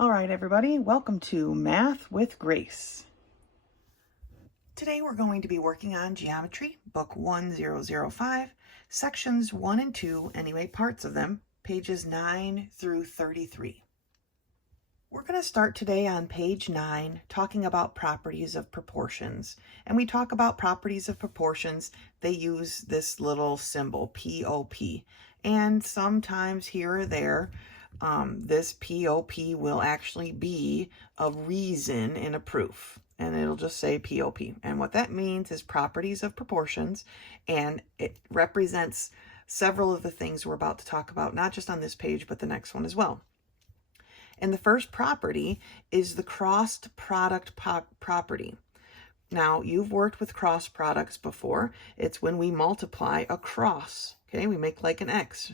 All right, everybody, welcome to Math with Grace. Today we're going to be working on Geometry, Book 1005, Sections 1 and 2, anyway, parts of them, pages 9 through 33. We're going to start today on page 9, talking about properties of proportions. And we talk about properties of proportions, they use this little symbol, POP. And sometimes here or there, this POP will actually be a reason in a proof, and it'll just say POP. And what that means is properties of proportions, and it represents several of the things we're about to talk about, not just on this page, but the next one as well. And the first property is the crossed product property. Now, you've worked with cross products before. It's when we multiply across, okay? We make like an X.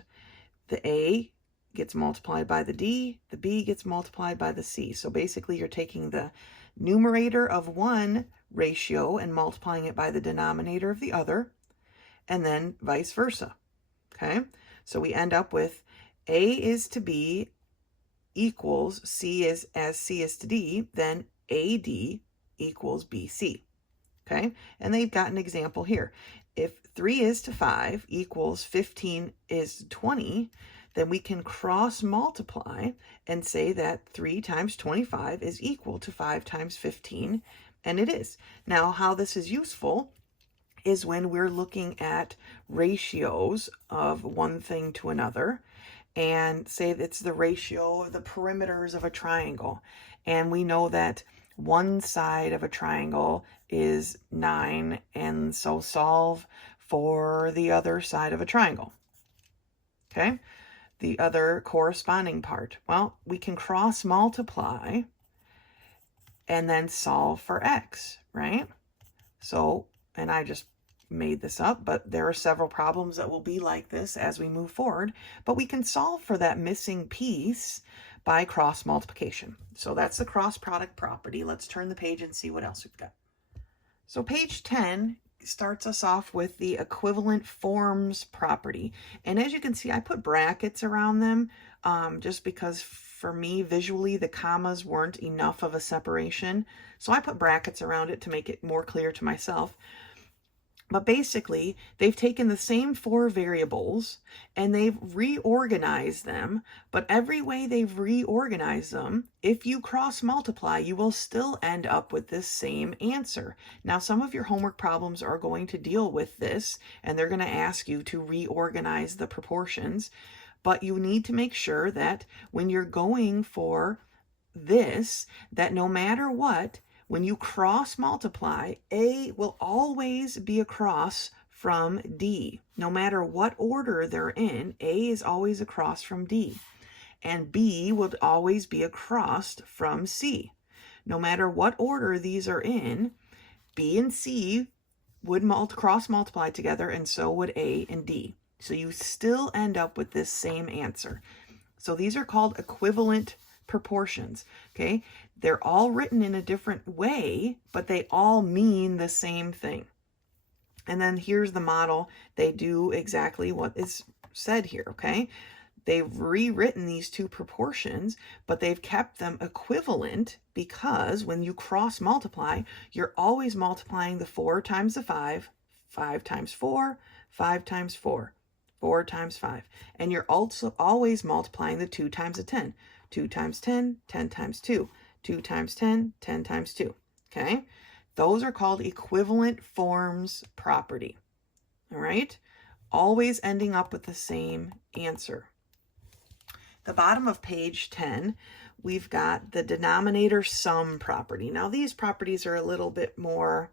The A gets multiplied by the D, the B gets multiplied by the C. So basically you're taking the numerator of one ratio and multiplying it by the denominator of the other, and then vice versa, okay? So we end up with A is to B equals C is as C is to D, then AD equals BC, okay? And they've got an example here. If 3 is to 5 equals 15 is to 20, then we can cross multiply and say that 3 times 25 is equal to 5 times 15, and it is. Now, how this is useful is when we're looking at ratios of one thing to another, and say it's the ratio of the perimeters of a triangle, and we know that one side of a triangle is 9, and so solve for the other side of a triangle, okay? The other corresponding part. Well, we can cross multiply and then solve for x, right? So, and I just made this up, but there are several problems that will be like this as we move forward, but we can solve for that missing piece by cross multiplication. So that's the cross product property. Let's turn the page and see what else we've got. So page 10 starts us off with the equivalent forms property. And as you can see, I put brackets around them just because for me, visually, the commas weren't enough of a separation. So I put brackets around it to make it more clear to myself. But basically, they've taken the same 4 variables and they've reorganized them. But every way they've reorganized them, if you cross multiply, you will still end up with this same answer. Now, some of your homework problems are going to deal with this, and they're going to ask you to reorganize the proportions. But you need to make sure that when you're going for this, that no matter what, when you cross multiply, A will always be across from D. No matter what order they're in, A is always across from D. And B would always be across from C. No matter what order these are in, B and C would cross multiply together, and so would A and D. So you still end up with this same answer. So these are called equivalent proportions, okay? They're all written in a different way, but they all mean the same thing. And then here's the model. They do exactly what is said here, okay? They've rewritten these two proportions, but they've kept them equivalent because when you cross multiply, you're always multiplying the 4 times the 5, 5 times 4, 5 times 4, 4 times 5. And you're also always multiplying the 2 times the 10. 2 times 10, 10 times 2. 2 times 10, 10 times 2, okay? Those are called equivalent forms property, all right? Always ending up with the same answer. The bottom of page 10, we've got the denominator sum property. Now, these properties are a little bit more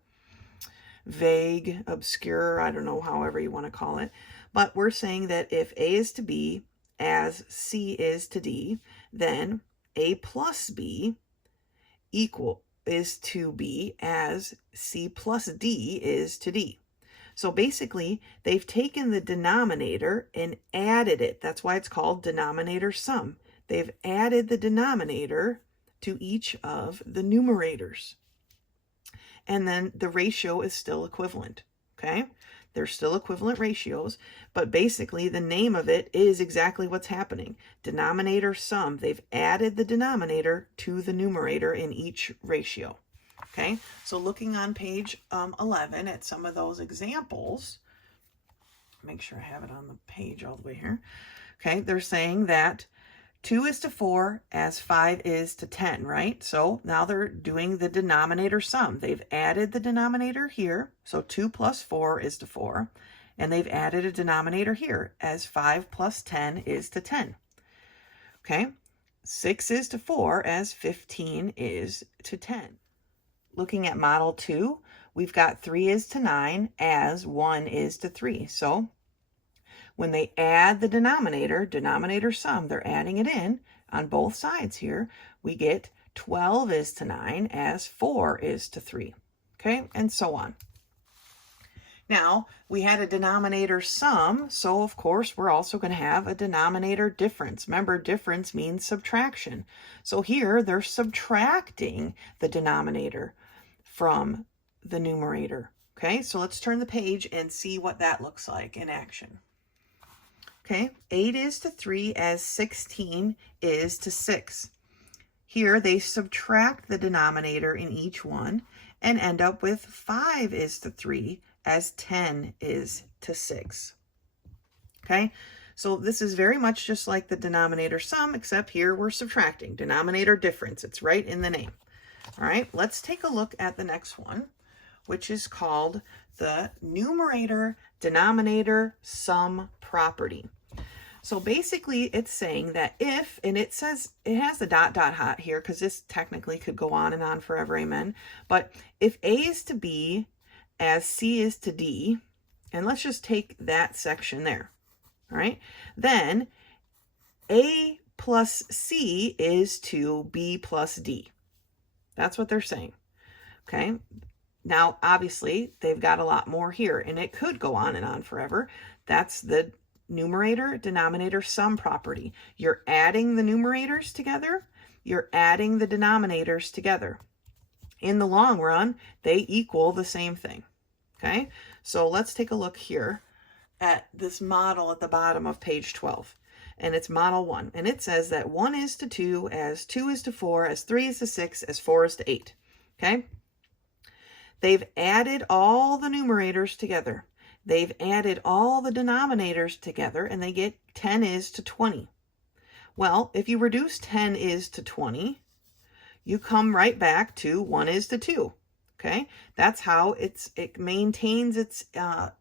vague, obscure, I don't know, however you want to call it, but we're saying that if A is to B as C is to D, then A plus B is to B as C plus D is to D. So basically, they've taken the denominator and added it. That's why it's called denominator sum. They've added the denominator to each of the numerators. And then the ratio is still equivalent, okay? They're still equivalent ratios, but basically the name of it is exactly what's happening. Denominator sum. They've added the denominator to the numerator in each ratio. Okay, so looking on page 11 at some of those examples, make sure I have it on the page all the way here. Okay, they're saying that 2 is to 4 as 5 is to 10, right? So now they're doing the denominator sum. They've added the denominator here. So 2 plus 4 is to 4. And they've added a denominator here as 5 plus 10 is to 10. Okay, 6 is to 4 as 15 is to 10. Looking at model 2, we've got 3 is to 9 as 1 is to 3. So when they add the denominator sum, they're adding it in on both sides here. We get 12 is to 9 as 4 is to 3. Okay, and so on. Now, we had a denominator sum, so of course we're also going to have a denominator difference. Remember, difference means subtraction. So here they're subtracting the denominator from the numerator. Okay, so let's turn the page and see what that looks like in action. Okay, 8 is to 3 as 16 is to 6. Here they subtract the denominator in each one and end up with 5 is to 3 as 10 is to 6. Okay, so this is very much just like the denominator sum, except here we're subtracting. Denominator difference, it's right in the name. All right, let's take a look at the next one, which is called the numerator denominator sum property. So basically it's saying that if, and it says, it has the dot dot here because this technically could go on and on forever, amen. But if A is to B as C is to D, and let's just take that section there, all right, then A plus C is to B plus D. That's what they're saying, okay? Now, obviously, they've got a lot more here, and it could go on and on forever. That's the numerator denominator sum property. You're adding the numerators together, you're adding the denominators together. In the long run, they equal the same thing, okay? So let's take a look here at this model at the bottom of page 12. And it's model 1. And it says that 1 is to 2 as 2 is to 4 as 3 is to 6 as 4 is to 8. Okay? They've added all the numerators together. They've added all the denominators together, and they get 10 is to 20. Well, if you reduce 10 is to 20, you come right back to 1 is to 2. Okay? That's how it maintains its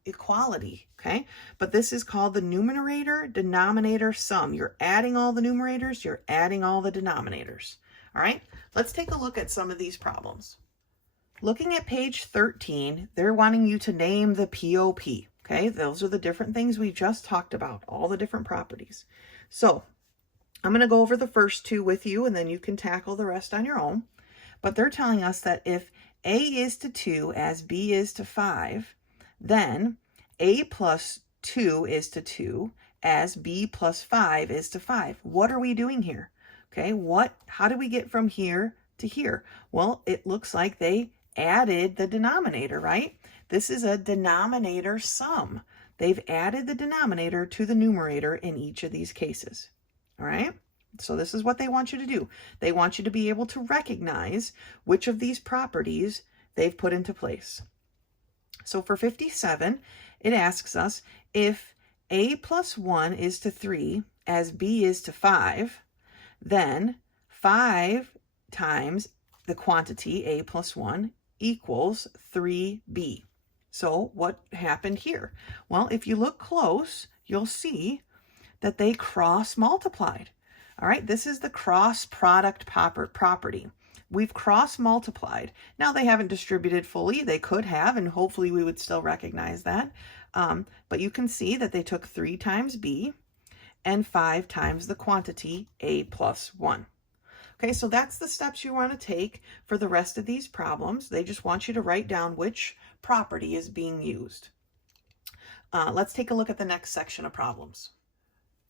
equality. Okay? But this is called the numerator denominator sum. You're adding all the numerators, you're adding all the denominators. All right? Let's take a look at some of these problems. Looking at page 13, they're wanting you to name the POP. Okay? Those are the different things we just talked about, all the different properties. So, I'm going to go over the first two with you, and then you can tackle the rest on your own. But they're telling us that if A is to 2 as B is to 5, then A plus 2 is to 2 as B plus 5 is to 5. What are we doing here? Okay, how do we get from here to here? Well, it looks like they added the denominator, right? This is a denominator sum. They've added the denominator to the numerator in each of these cases. All right? So this is what they want you to do. They want you to be able to recognize which of these properties they've put into place. So for 57, it asks us if A plus 1 is to 3 as B is to 5, then 5 times the quantity A plus 1 equals 3B. So what happened here? Well, if you look close, you'll see that they cross multiplied. All right, this is the cross product property. We've cross multiplied. Now they haven't distributed fully. They could have, and hopefully we would still recognize that. But you can see that they took 3 times B and 5 times the quantity A plus 1. Okay, so that's the steps you want to take for the rest of these problems. They just want you to write down which property is being used. Let's take a look at the next section of problems.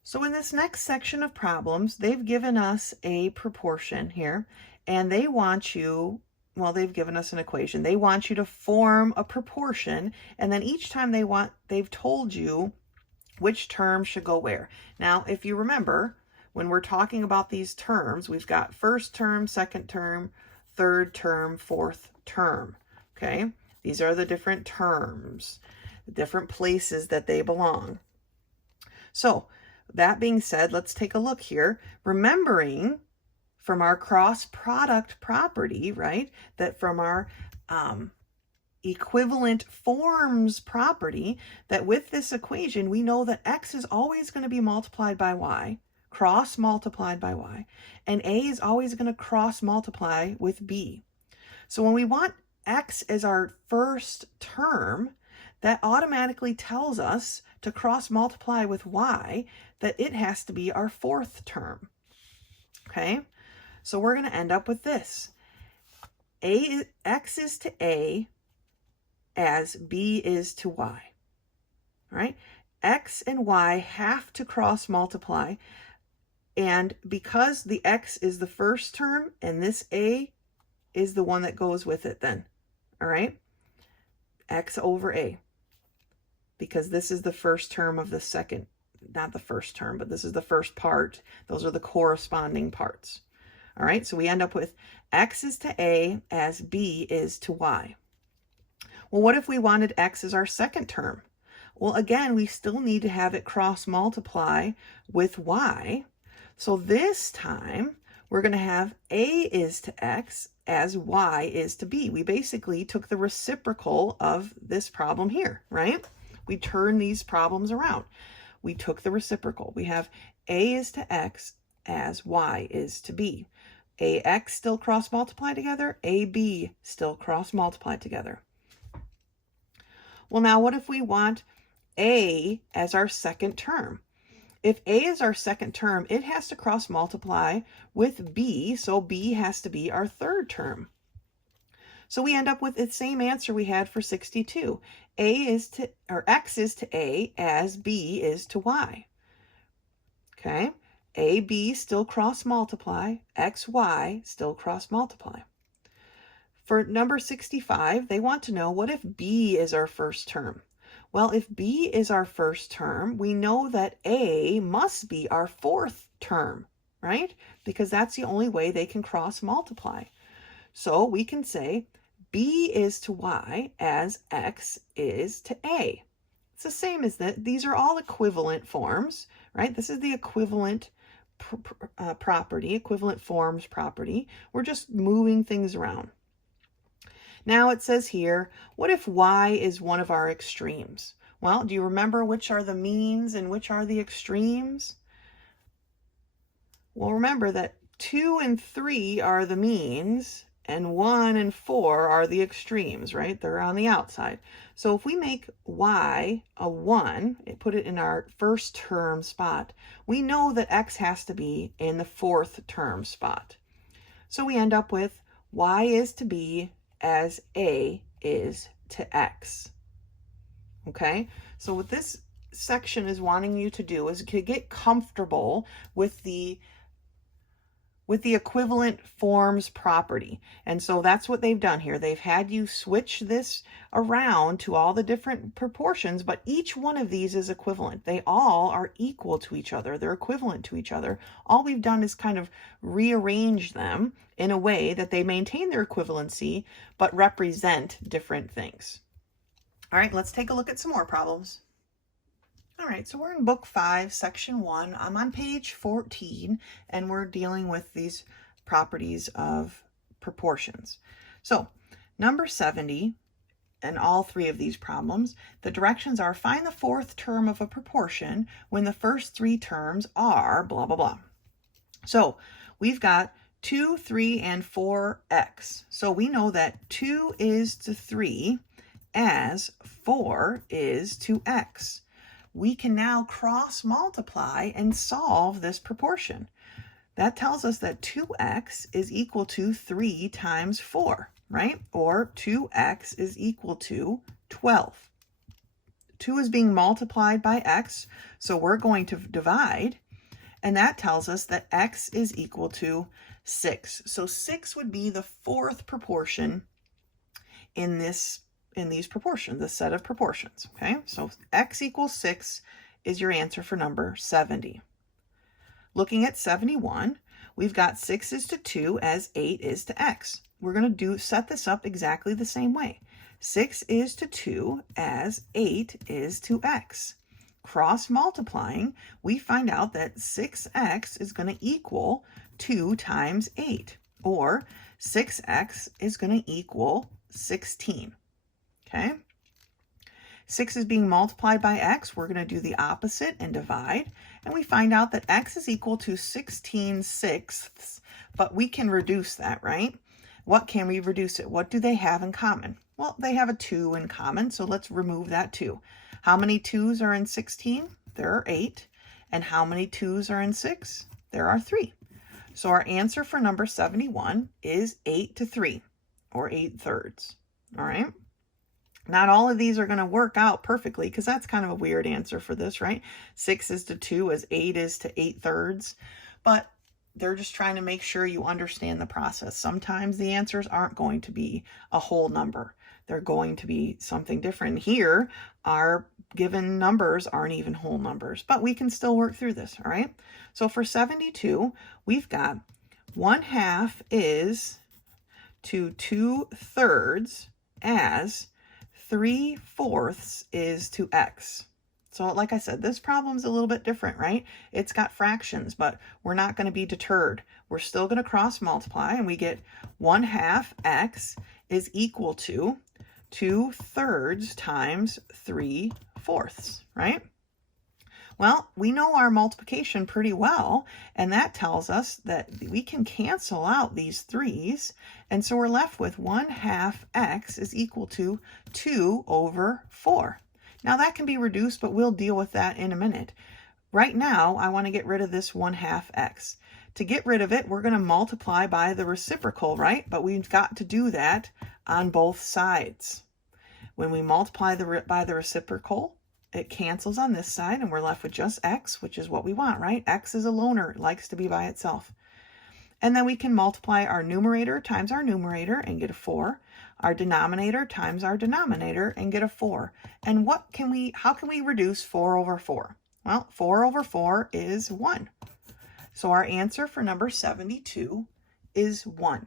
So in this next section of problems, they've given us a proportion here, and they want you, well, they've given us an equation. They want you to form a proportion, and then each time they've told you which term should go where. Now, if you remember, when we're talking about these terms, we've got first term, second term, third term, fourth term, okay? These are the different terms, the different places that they belong. So that being said, let's take a look here. Remembering from our cross product property, right, that from our equivalent forms property, that with this equation, we know that x is always going to be multiplied by y, cross multiplied by y, and a is always going to cross multiply with b. So when we want x as our first term, that automatically tells us to cross multiply with y, that it has to be our fourth term. Okay, so we're going to end up with this. X is to a as b is to y. All right, x and y have to cross multiply, and because the x is the first term and this a is the one that goes with it then, all right, x over a, because this is the first term of the second, not the first term, but this is the first part. Those are the corresponding parts. All right, so we end up with x is to a as b is to y. Well, what if we wanted x as our second term? Well, again, we still need to have it cross multiply with y. So this time we're going to have a is to x as y is to b. We basically took the reciprocal of this problem here, right? We turn these problems around. We took the reciprocal. We have a is to x as y is to b. Ax still cross multiply together, ab still cross multiply together. Well, now what if we want a as our second term? If a is our second term, it has to cross multiply with b, so b has to be our third term. So we end up with the same answer we had for 62. X is to a as b is to y. Okay, ab still cross multiply, xy still cross multiply. For number 65, they want to know, what if b is our first term? Well, if b is our first term, we know that a must be our fourth term, right? Because that's the only way they can cross multiply. So we can say b is to y as x is to a. It's the same as that. These are all equivalent forms, right? This is the equivalent property, equivalent forms property. We're just moving things around. Now it says here, what if y is one of our extremes? Well, do you remember which are the means and which are the extremes? Well, remember that 2 and 3 are the means and 1 and 4 are the extremes, right? They're on the outside. So if we make y a 1, put it in our first term spot, we know that x has to be in the fourth term spot. So we end up with y is to b as a is to x. Okay, so what this section is wanting you to do is to get comfortable with the equivalent forms property. And so that's what they've done here. They've had you switch this around to all the different proportions, but each one of these is equivalent. They all are equal to each other. They're equivalent to each other. All we've done is kind of rearrange them in a way that they maintain their equivalency, but represent different things. All right, let's take a look at some more problems. All right, so we're in book 5, section 1. I'm on page 14, and we're dealing with these properties of proportions. So number 70, and all 3 of these problems, the directions are find the fourth term of a proportion when the first 3 terms are blah, blah, blah. So we've got 2, 3, and 4x. So we know that 2 is to 3 as 4 is to x. We can now cross multiply and solve this proportion. That tells us that 2x is equal to 3 times 4, right? Or 2x is equal to 12. 2 is being multiplied by x, so we're going to divide. And that tells us that x is equal to 6. So 6 would be the fourth proportion in these proportions, this set of proportions, okay? So x equals 6 is your answer for number 70. Looking at 71, we've got 6 is to 2 as 8 is to x. We're going to set this up exactly the same way. 6 is to 2 as 8 is to x. Cross multiplying, we find out that 6x is going to equal 2 times 8, or 6x is going to equal 16. Okay? 6 is being multiplied by x. We're going to do the opposite and divide. And we find out that x is equal to 16/6, but we can reduce that, right? What can we reduce it? What do they have in common? Well, they have a 2 in common, so let's remove that 2. How many 2's are in 16? There are 8. And how many 2's are in 6? There are 3. So our answer for number 71 is 8 to 3, or 8/3. All right? Not all of these are going to work out perfectly, because that's kind of a weird answer for this, right? 6 is to 2 as 8 is to 8/3. But they're just trying to make sure you understand the process. Sometimes the answers aren't going to be a whole number. They're going to be something different. Here, our given numbers aren't even whole numbers, but we can still work through this, all right? So for 72, we've got 1/2 is to 2/3 as 3/4 is to x. So like I said, this problem's a little bit different, right? It's got fractions, but we're not going to be deterred. We're still going to cross multiply, and we get 1/2 x is equal to 2/3 times 3/4, right? Well, we know our multiplication pretty well, and that tells us that we can cancel out these 3's, and so we're left with 1/2 x is equal to 2/4. Now that can be reduced, but we'll deal with that in a minute. Right now, I want to get rid of this 1/2 x. To get rid of it, we're going to multiply by the reciprocal, right? But we've got to do that on both sides. When we multiply by the reciprocal, it cancels on this side, and we're left with just x, which is what we want, right? X is a loner, it likes to be by itself. And then we can multiply our numerator times our numerator and get a 4. Our denominator times our denominator and get a 4. And how can we reduce 4/4? Well, 4/4 is 1. So our answer for number 72 is 1.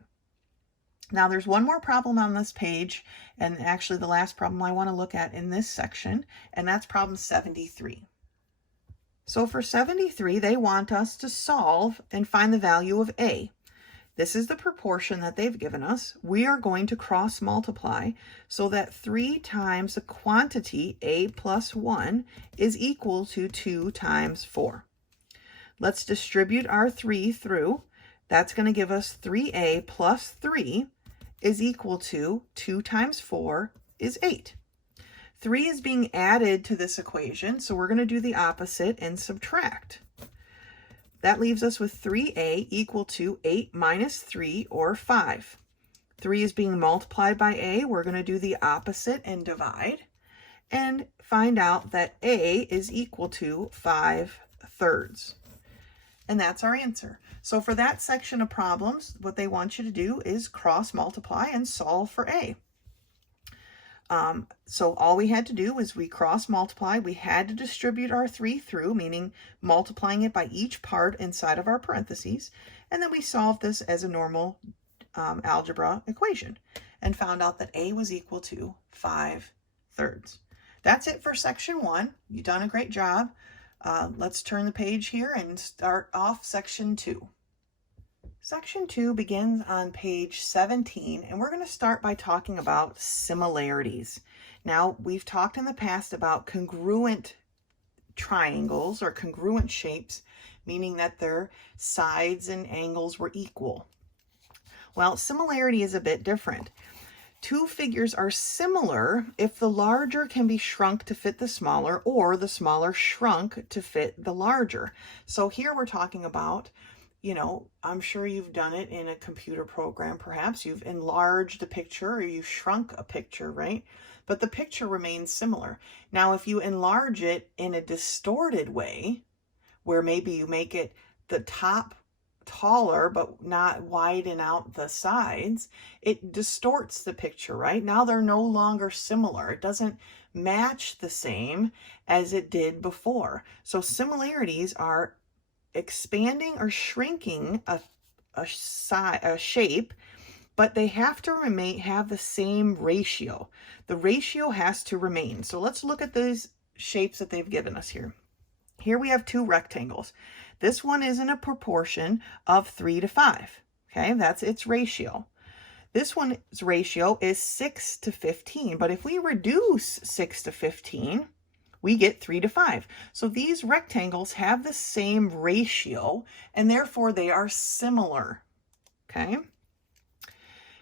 Now there's one more problem on this page, and actually the last problem I want to look at in this section, and that's problem 73. So for 73, they want us to solve and find the value of a. This is the proportion that they've given us. We are going to cross multiply so that 3 times the quantity a plus 1 is equal to 2 times 4. Let's distribute our 3 through. That's going to give us 3a plus 3 is equal to 2 times 4 is 8. 3 is being added to this equation, so we're going to do the opposite and subtract. That leaves us with 3a equal to 8 minus 3, or 5. 3 is being multiplied by a. We're going to do the opposite and divide, and find out that a is equal to 5/3. And that's our answer. So for that section of problems, what they want you to do is cross multiply and solve for a. So all we had to do was we cross multiply. We had to distribute our 3 through, meaning multiplying it by each part inside of our parentheses. And then we solved this as a normal algebra equation and found out that a was equal to 5/3. That's it for section 1. You've done a great job. Let's turn the page here and start off section 2. Section 2 begins on page 17, and we're going to start by talking about similarities. Now, we've talked in the past about congruent triangles or congruent shapes, meaning that their sides and angles were equal. Well, similarity is a bit different. Two figures are similar if the larger can be shrunk to fit the smaller, or the smaller shrunk to fit the larger. So here we're talking about, I'm sure you've done it in a computer program. Perhaps you've enlarged a picture or you shrunk a picture, right? But the picture remains similar. Now, if you enlarge it in a distorted way, where maybe you make it the top taller but not widen out the sides, it distorts the picture, right? Now they're no longer similar. It doesn't match the same as it did before. So similarities are expanding or shrinking a shape, but they have to have the same ratio. The ratio has to remain. So let's look at these shapes that they've given us here. Here we have two rectangles. This one is in a proportion of 3 to 5. Okay, that's its ratio. This one's ratio is 6 to 15. But if we reduce 6 to 15, we get 3 to 5. So these rectangles have the same ratio, and therefore they are similar. Okay.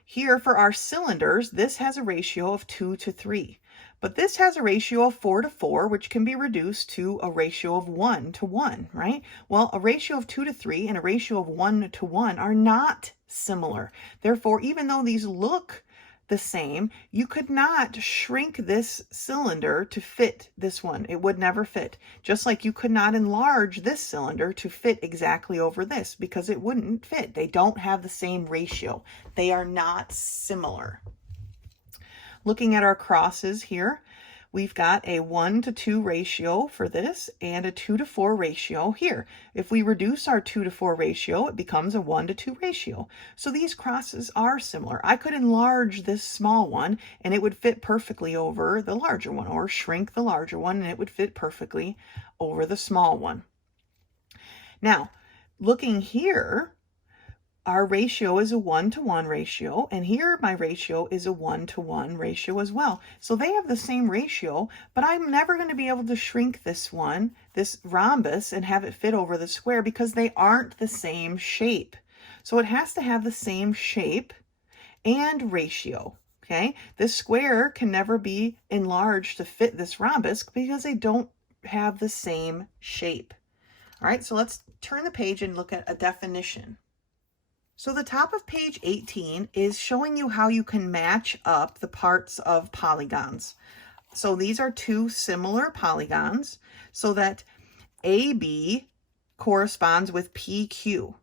Here for our cylinders, this has a ratio of 2 to 3. But this has a ratio of 4 to 4, which can be reduced to a ratio of 1 to 1, right? Well, a ratio of 2 to 3 and a ratio of 1 to 1 are not similar. Therefore, even though these look the same, you could not shrink this cylinder to fit this one. It would never fit. Just like you could not enlarge this cylinder to fit exactly over this, because it wouldn't fit. They don't have the same ratio. They are not similar. Looking at our crosses here, we've got a 1 to 2 ratio for this and a 2 to 4 ratio here. If we reduce our 2 to 4 ratio, it becomes a 1 to 2 ratio. So these crosses are similar. I could enlarge this small one and it would fit perfectly over the larger one, or shrink the larger one and it would fit perfectly over the small one. Now, looking here, our ratio is a 1 to 1 ratio, and here my ratio is a 1 to 1 ratio as well. So they have the same ratio, but I'm never going to be able to shrink this one, this rhombus, and have it fit over the square because they aren't the same shape. So it has to have the same shape and ratio. Okay, this square can never be enlarged to fit this rhombus because they don't have the same shape. All right, so let's turn the page and look at a definition. So the top of page 18 is showing you how you can match up the parts of polygons. So these are two similar polygons, so that AB corresponds with PQ.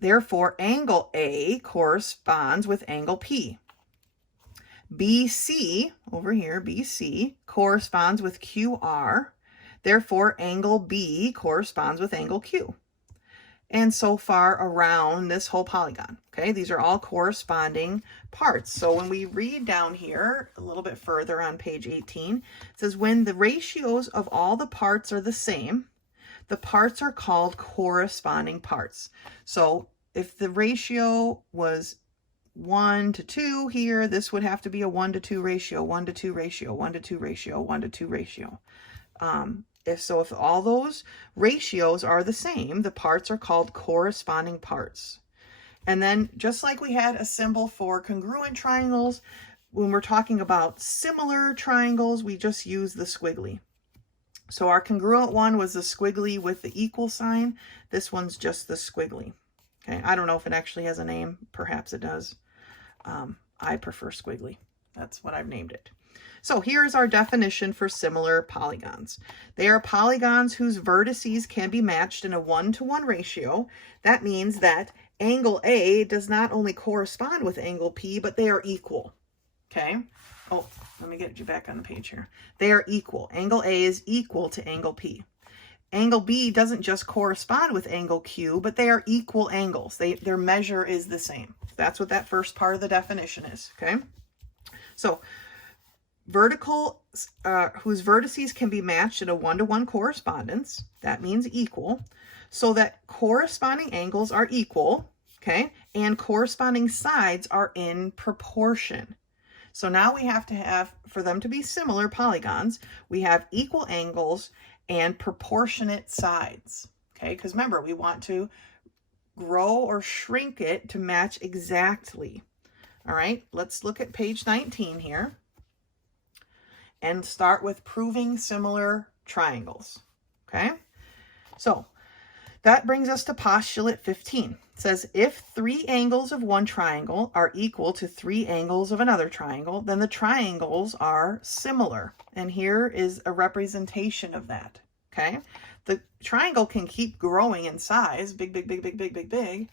Therefore, angle A corresponds with angle P. BC, over here, BC, corresponds with QR. Therefore, angle B corresponds with angle Q. And so far around this whole polygon. Okay, these are all corresponding parts. So when we read down here a little bit further on page 18, it says when the ratios of all the parts are the same, the parts are called corresponding parts. So if the ratio was 1 to 2 here, this would have to be a 1 to 2 ratio, 1 to 2 ratio, 1 to 2 ratio, 1 to 2 ratio. If all those ratios are the same, the parts are called corresponding parts. And then just like we had a symbol for congruent triangles, when we're talking about similar triangles, we just use the squiggly. So our congruent one was the squiggly with the equal sign. This one's just the squiggly. Okay, I don't know if it actually has a name. Perhaps it does. I prefer squiggly. That's what I've named it. So here's our definition for similar polygons. They are polygons whose vertices can be matched in a 1 to 1 ratio. That means that angle A does not only correspond with angle P, but they are equal. Okay? Oh, let me get you back on the page here. They are equal. Angle A is equal to angle P. Angle B doesn't just correspond with angle Q, but they are equal angles. Their measure is the same. That's what that first part of the definition is. Okay? So vertical, whose vertices can be matched in a 1 to 1 correspondence, that means equal, so that corresponding angles are equal, okay, and corresponding sides are in proportion. So now we have to have, for them to be similar polygons, we have equal angles and proportionate sides, okay, because remember, we want to grow or shrink it to match exactly. All right, let's look at page 19 here and start with proving similar triangles. Okay, so that brings us to postulate 15. It says if 3 angles of one triangle are equal to 3 angles of another triangle, then the triangles are similar. And here is a representation of that. okay? The triangle can keep growing in size, big, big, big, big, big, big, big.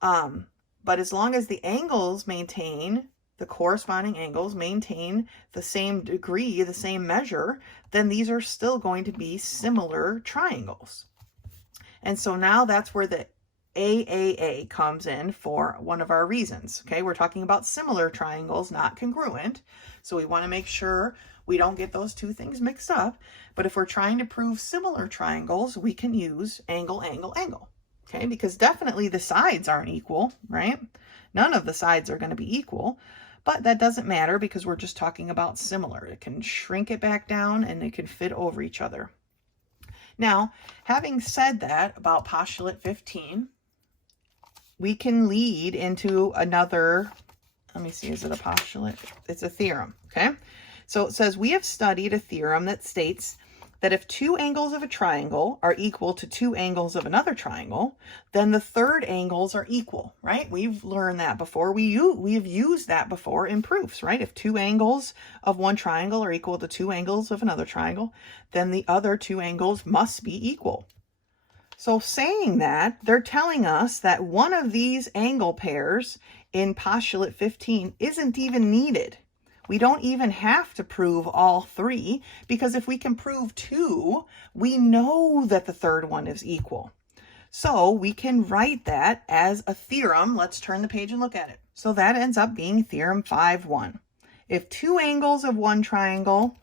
But as long as the angles maintain, the corresponding angles maintain the same degree, the same measure, then these are still going to be similar triangles. And so now that's where the AAA comes in for one of our reasons. Okay, we're talking about similar triangles, not congruent. So we want to make sure we don't get those two things mixed up. But if we're trying to prove similar triangles, we can use angle, angle, angle. Okay, because definitely the sides aren't equal, right? None of the sides are going to be equal, but that doesn't matter because we're just talking about similar. It can shrink it back down and it can fit over each other. Now, having said that about postulate 15, we can lead into another, let me see, is it a postulate? It's a theorem, okay? So it says, we have studied a theorem that states that if two angles of a triangle are equal to two angles of another triangle, then the third angles are equal, right? We've learned that before. We've used that before in proofs, right? If two angles of one triangle are equal to two angles of another triangle, then the other two angles must be equal. So saying that, they're telling us that one of these angle pairs in postulate 15 isn't even needed. We don't even have to prove all three, because if we can prove two, we know that the third one is equal. So we can write that as a theorem. Let's turn the page and look at it. So that ends up being theorem 5.1. If two angles of one triangle,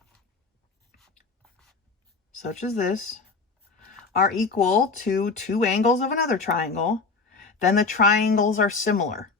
such as this, are equal to two angles of another triangle, then the triangles are similar.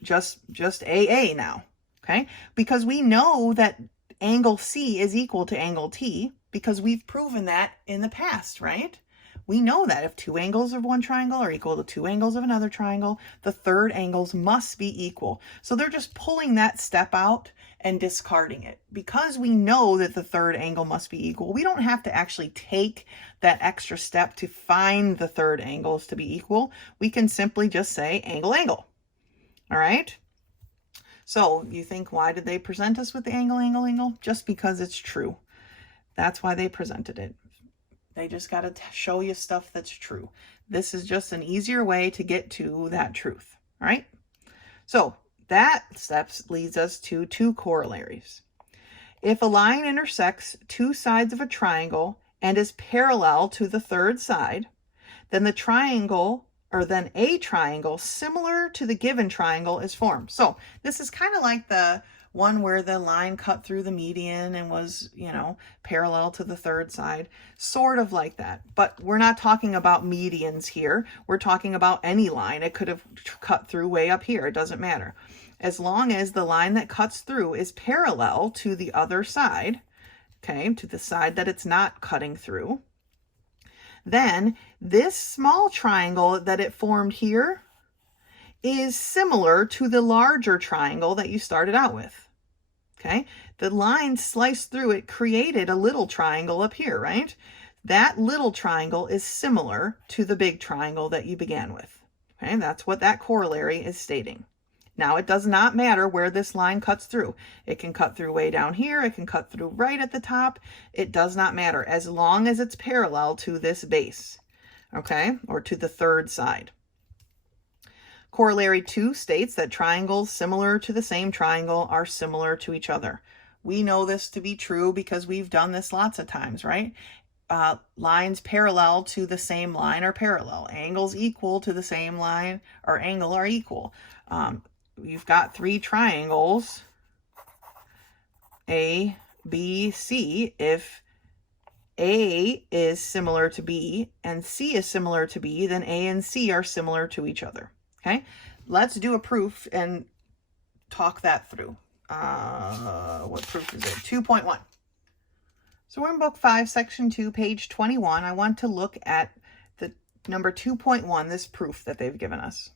Just AA now. Okay, because we know that angle C is equal to angle T because we've proven that in the past, right? We know that if two angles of one triangle are equal to two angles of another triangle, the third angles must be equal. So they're just pulling that step out and discarding it. Because we know that the third angle must be equal, we don't have to actually take that extra step to find the third angles to be equal. We can simply just say angle, angle. All right? So you think, why did they present us with the angle, angle, angle? Just because it's true. That's why they presented it. They just got to show you stuff that's true. This is just an easier way to get to that truth. All right. So that step leads us to two corollaries. If a line intersects two sides of a triangle and is parallel to the third side, then the triangle, or then a triangle similar to the given triangle is formed. So this is kind of like the one where the line cut through the median and was, parallel to the third side, sort of like that. But we're not talking about medians here. We're talking about any line. It could have cut through way up here. It doesn't matter. As long as the line that cuts through is parallel to the other side, okay, to the side that it's not cutting through, then this small triangle that it formed here is similar to the larger triangle that you started out with. Okay, the line sliced through it created a little triangle up here, right? That little triangle is similar to the big triangle that you began with. Okay, that's what that corollary is stating. Now, it does not matter where this line cuts through. It can cut through way down here. It can cut through right at the top. It does not matter as long as it's parallel to this base, okay, or to the third side. Corollary 2 states that triangles similar to the same triangle are similar to each other. We know this to be true because we've done this lots of times, right? Lines parallel to the same line are parallel. Angles equal to the same line or angle are equal. You've got three triangles, A, B, C. If A is similar to B and C is similar to B, then A and C are similar to each other. Okay, let's do a proof and talk that through. What proof is it? 2.1. So we're in book 5, section 2, page 21. I want to look at the number 2.1, this proof that they've given us.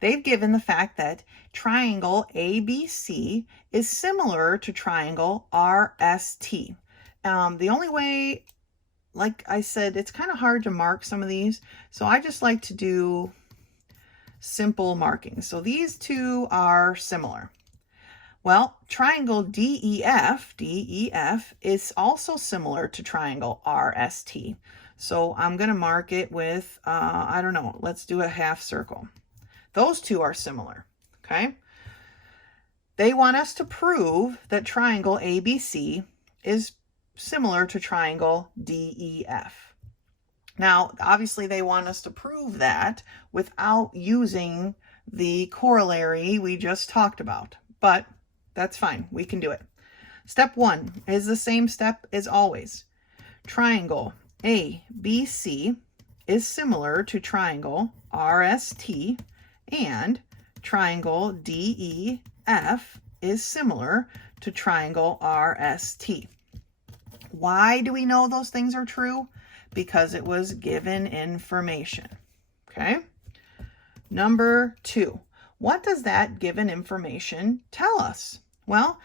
They've given the fact that triangle ABC is similar to triangle RST. The only way, like I said, it's kind of hard to mark some of these, so I just like to do simple markings. So these two are similar. Well, triangle DEF is also similar to triangle RST. So I'm going to mark it with, I don't know, let's do a half circle. Those two are similar, okay? They want us to prove that triangle ABC is similar to triangle DEF. Now, obviously, they want us to prove that without using the corollary we just talked about, but that's fine. We can do it. Step 1 is the same step as always. Triangle ABC is similar to triangle RST, and triangle DEF is similar to triangle RST. Why do we know those things are true? Because it was given information. Okay. Number 2, what does that given information tell us? Well,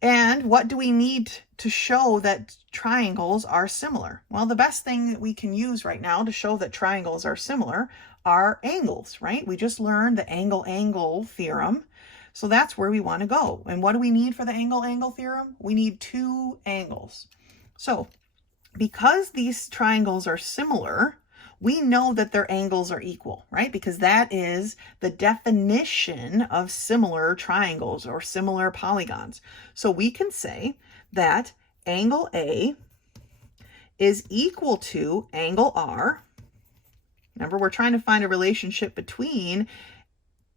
and what do we need to show that triangles are similar? Well, the best thing that we can use right now to show that triangles are similar are angles, right? We just learned the angle-angle theorem. So that's where we want to go. And what do we need for the angle-angle theorem? We need 2 angles. So because these triangles are similar, we know that their angles are equal, right? Because that is the definition of similar triangles or similar polygons. So we can say that angle A is equal to angle R. Remember, we're trying to find a relationship between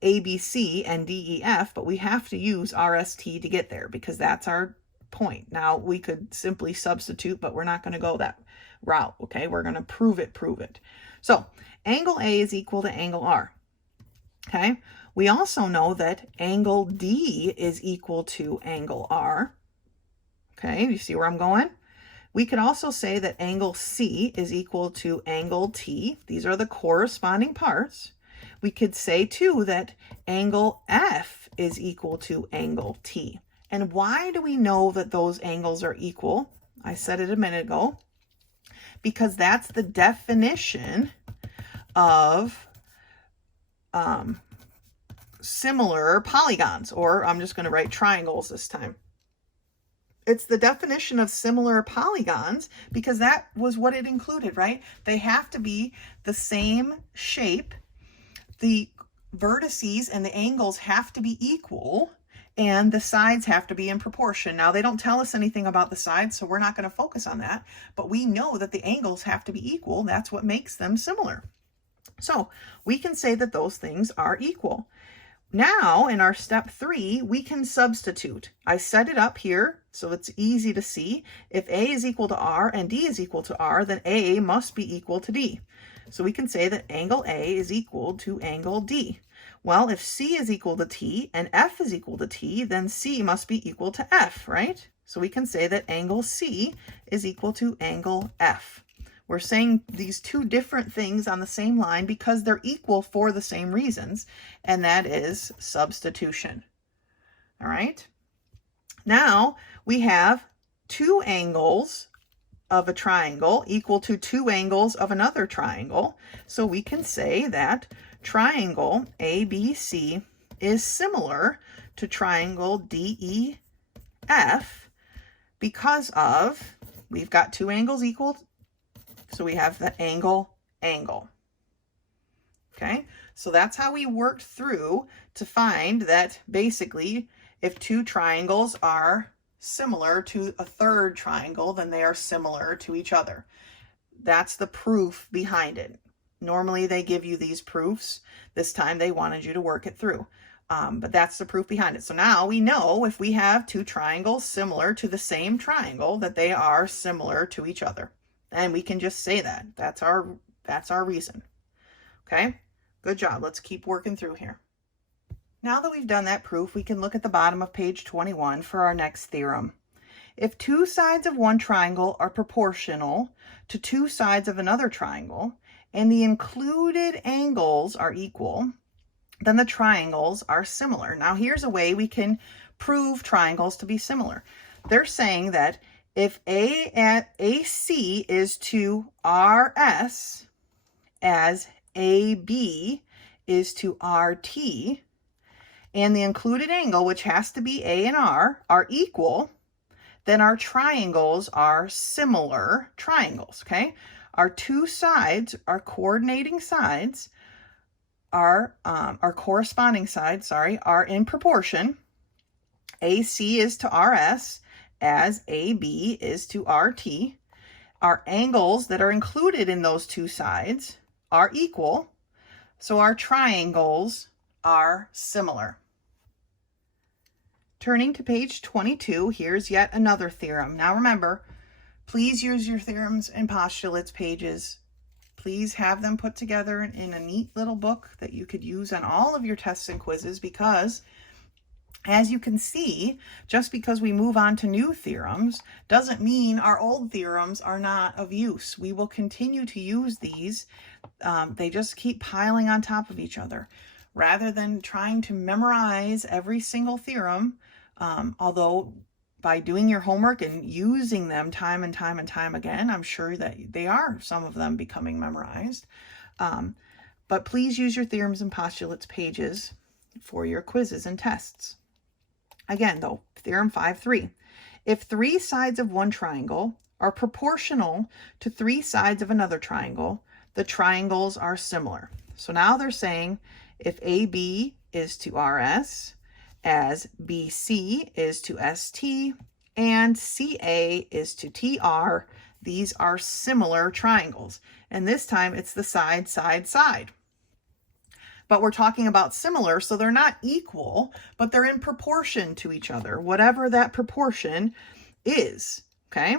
ABC and DEF, but we have to use RST to get there because that's our point. Now, we could simply substitute, but we're not going to go that route, okay? We're going to prove it. So, angle A is equal to angle R, okay? We also know that angle D is equal to angle R, okay? You see where I'm going? We could also say that angle C is equal to angle T. These are the corresponding parts. We could say, too, that angle F is equal to angle T. And why do we know that those angles are equal? I said it a minute ago. Because that's the definition of similar polygons, or I'm just going to write triangles this time. It's the definition of similar polygons because that was what it included, right? They have to be the same shape. The vertices and the angles have to be equal, and the sides have to be in proportion. Now, they don't tell us anything about the sides, so we're not going to focus on that, but we know that the angles have to be equal. That's what makes them similar. So we can say that those things are equal. Now, in our step 3, we can substitute. I set it up here so it's easy to see. If A is equal to R and D is equal to R, then A must be equal to D. So we can say that angle A is equal to angle D. Well, if C is equal to T and F is equal to T, then C must be equal to F, right? So we can say that angle C is equal to angle F. We're saying these two different things on the same line because they're equal for the same reasons, and that is substitution. All right? Now we have 2 angles of a triangle equal to 2 angles of another triangle. So we can say that triangle ABC is similar to triangle DEF because of, we've got 2 angles equal, so we have the angle. Okay, so that's how we worked through to find that basically if 2 triangles are similar to a third triangle, then they are similar to each other. That's the proof behind it. Normally they give you these proofs. This time they wanted you to work it through. But that's the proof behind it. So now we know if we have 2 triangles similar to the same triangle that they are similar to each other. And we can just say that. That's our reason. Okay? Good job. Let's keep working through here. Now that we've done that proof, we can look at the bottom of page 21 for our next theorem. If 2 sides of one triangle are proportional to 2 sides of another triangle, and the included angles are equal, then the triangles are similar. Now here's a way we can prove triangles to be similar. They're saying that if AC is to RS as AB is to RT, and the included angle, which has to be A and R, are equal, then our triangles are similar triangles, okay? Our two sides, our coordinating sides, our corresponding sides, sorry, are in proportion. AC is to RS as AB is to RT. Our angles that are included in those two sides are equal, so our triangles are similar. Turning to page 22, here's yet another theorem. Now remember, please use your theorems and postulates pages. Please have them put together in a neat little book that you could use on all of your tests and quizzes, because as you can see, just because we move on to new theorems doesn't mean our old theorems are not of use. We will continue to use these. They just keep piling on top of each other. Rather than trying to memorize every single theorem, although by doing your homework and using them time and time and time again, I'm sure that they are, some of them, becoming memorized. But please use your theorems and postulates pages for your quizzes and tests. Again, though, Theorem 5.3. If three sides of one triangle are proportional to three sides of another triangle, the triangles are similar. So now they're saying if AB is to RS, as BC is to ST, and CA is to TR, these are similar triangles. And this time it's the side, side, side. But we're talking about similar, so they're not equal, but they're in proportion to each other, whatever that proportion is, okay?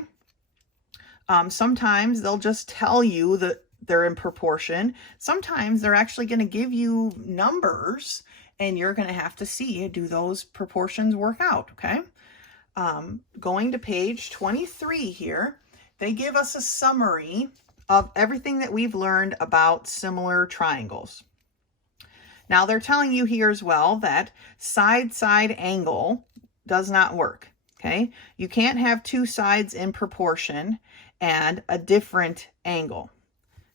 Sometimes they'll just tell you that they're in proportion. Sometimes they're actually going to give you numbers, and you're going to have to see, do those proportions work out, okay? Going to page 23 here, they give us a summary of everything that we've learned about similar triangles. Now they're telling you here as well that side-side angle does not work, okay? You can't have two sides in proportion and a different angle,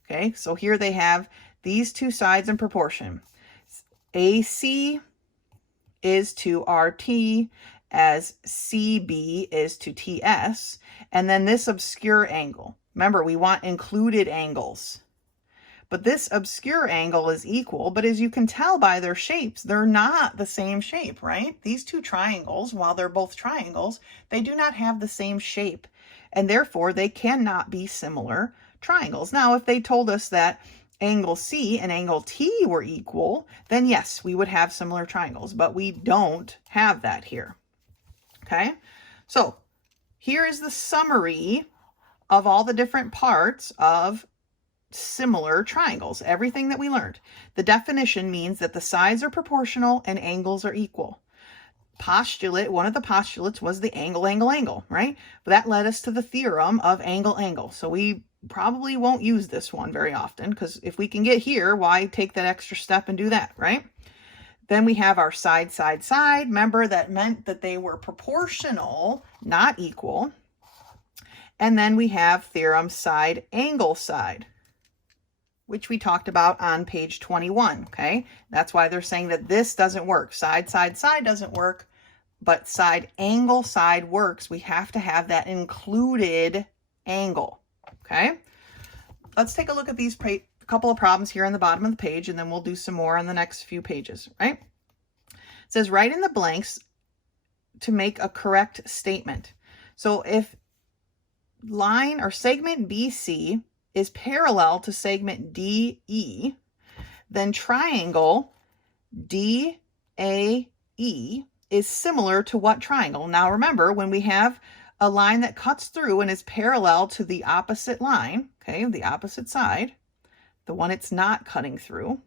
okay? So here they have these two sides in proportion. AC is to RT as CB is to TS, and then this obscure angle. Remember, we want included angles. But this obscure angle is equal, but as you can tell by their shapes, they're not the same shape, right? These two triangles, while they're both triangles, they do not have the same shape, and therefore they cannot be similar triangles. Now, if they told us that angle C and angle T were equal, then yes, we would have similar triangles, but we don't have that here, okay? So here is the summary of all the different parts of similar triangles, everything that we learned. The definition means that the sides are proportional and angles are equal. Postulate, one of the postulates was the angle, angle, angle, right? But that led us to the theorem of angle, angle. So we probably won't use this one very often, because if we can get here, why take that extra step and do that, right? Then we have our side, side, side. Remember, that meant that they were proportional, not equal. And then we have theorem side, angle, side, which we talked about on page 21, okay? That's why they're saying that this doesn't work. Side, side, side doesn't work, but side, angle, side works. We have to have that included angle, okay? Let's take a look at these couple of problems here on the bottom of the page, and then we'll do some more on the next few pages, right? It says, write in the blanks to make a correct statement. So if line or segment BC is parallel to segment DE, then triangle DAE is similar to what triangle? Now remember, when we have a line that cuts through and is parallel to the opposite line, okay, the opposite side, the one it's not cutting through,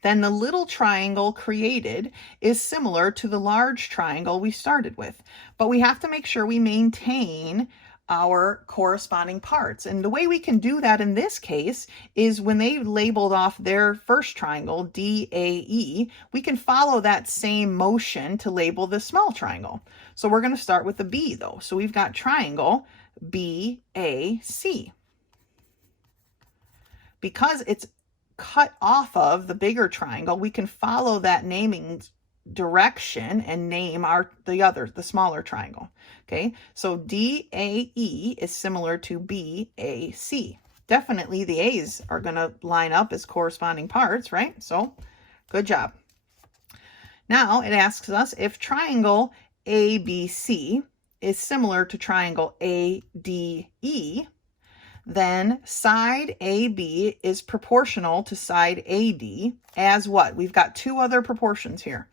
then the little triangle created is similar to the large triangle we started with. But we have to make sure we maintain our corresponding parts. And the way we can do that in this case is when they labeled off their first triangle, DAE, we can follow that same motion to label the small triangle. So we're going to start with the B though. So we've got triangle BAC. Because it's cut off of the bigger triangle, we can follow that naming direction and name the smaller triangle. Okay, so DAE is similar to BAC. Definitely the A's are going to line up as corresponding parts, right? So good job. Now it asks us if triangle ABC is similar to triangle ADE, then side AB is proportional to side AD as what? We've got two other proportions here.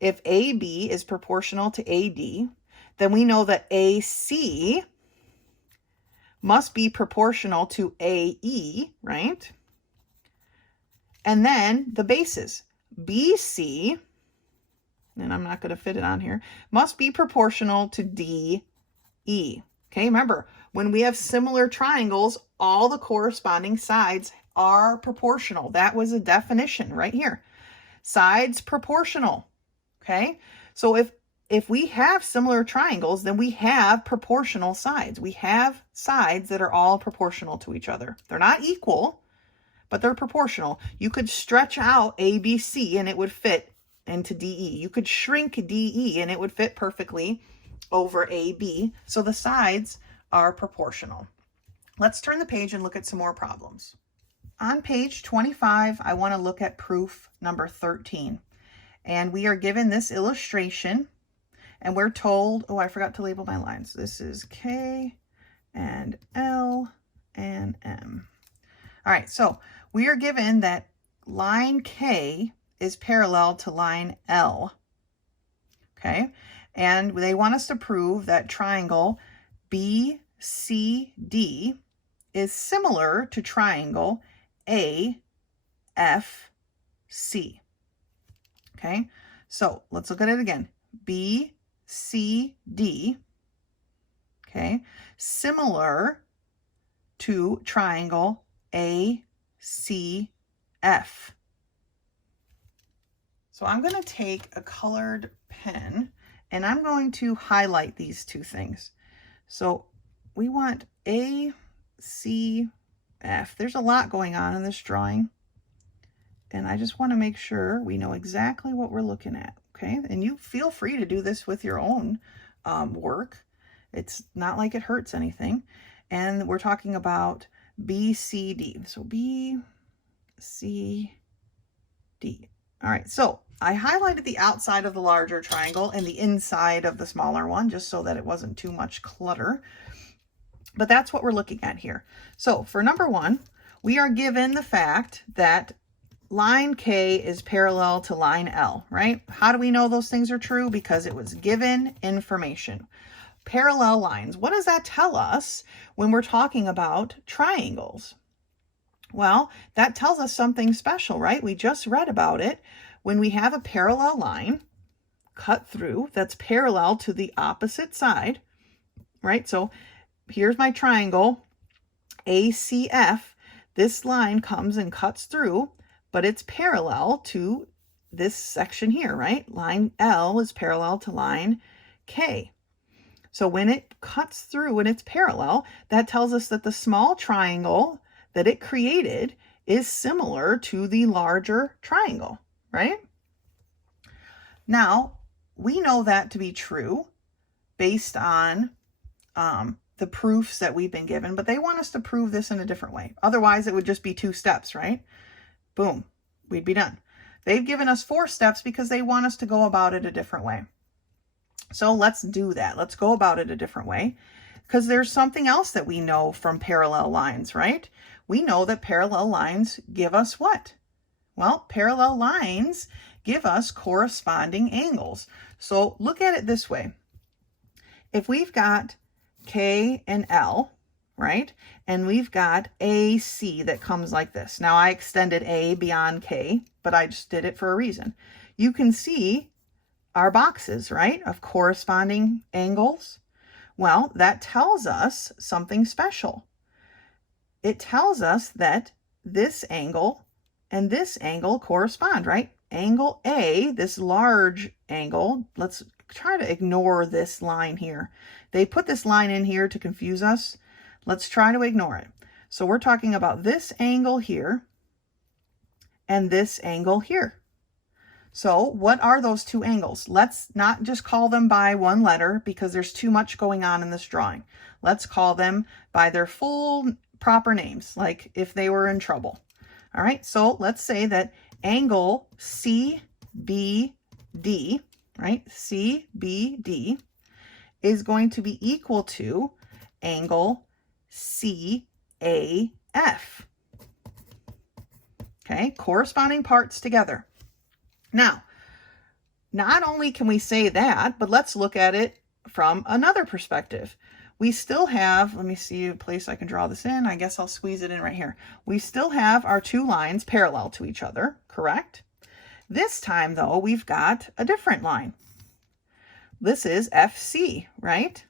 If AB is proportional to AD, then we know that AC must be proportional to AE, right? And then the bases, BC, and I'm not going to fit it on here, must be proportional to DE. Okay, remember, when we have similar triangles, all the corresponding sides are proportional. That was a definition right here. Sides proportional. Okay, so if we have similar triangles, then we have proportional sides. We have sides that are all proportional to each other. They're not equal, but they're proportional. You could stretch out ABC and it would fit into DE. You could shrink DE and it would fit perfectly over AB. So the sides are proportional. Let's turn the page and look at some more problems. On page 25, I want to look at proof number 13. And we are given this illustration and we're told, oh, I forgot to label my lines. This is K and L and M. All right, so we are given that line K is parallel to line L. Okay, and they want us to prove that triangle BCD is similar to triangle AFC. Okay, so let's look at it again. BCD, okay, similar to triangle ACF. So I'm going to take a colored pen and I'm going to highlight these two things. So we want ACF. There's a lot going on in this drawing. And I just want to make sure we know exactly what we're looking at. Okay, and you feel free to do this with your own work. It's not like it hurts anything. And we're talking about BCD. So BCD. All right, so I highlighted the outside of the larger triangle and the inside of the smaller one, just so that it wasn't too much clutter. But that's what we're looking at here. So for number one, we are given the fact that line K is parallel to line L, right? How do we know those things are true? Because it was given information. Parallel lines. What does that tell us when we're talking about triangles? Well, that tells us something special, right? We just read about it. When we have a parallel line cut through that's parallel to the opposite side, right? So here's my triangle, ACF. This line comes and cuts through, but it's parallel to this section here, right? Line L is parallel to line K. So when it cuts through and it's parallel, that tells us that the small triangle that it created is similar to the larger triangle, right? Now, we know that to be true based on the proofs that we've been given, but they want us to prove this in a different way. Otherwise, it would just be 2 steps, right? Boom, we'd be done. They've given us 4 steps because they want us to go about it a different way. So let's do that. Let's go about it a different way, because there's something else that we know from parallel lines, right? We know that parallel lines give us what? Well, parallel lines give us corresponding angles. So look at it this way. If we've got K and L, right? And we've got AC that comes like this. Now I extended A beyond K, but I just did it for a reason. You can see our boxes, right, of corresponding angles. Well, that tells us something special. It tells us that this angle and this angle correspond, right? Angle A, this large angle, let's try to ignore this line here. They put this line in here to confuse us. Let's try to ignore it. So we're talking about this angle here and this angle here. So what are those two angles? Let's not just call them by one letter because there's too much going on in this drawing. Let's call them by their full proper names, like if they were in trouble. All right, so let's say that angle CBD, right, CBD is going to be equal to angle CAF. Okay, corresponding parts together. Now, not only can we say that, but let's look at it from another perspective. We still have, let me see a place I can draw this in. I guess I'll squeeze it in right here. We still have our two lines parallel to each other, correct? This time, though, we've got a different line. This is FC, right?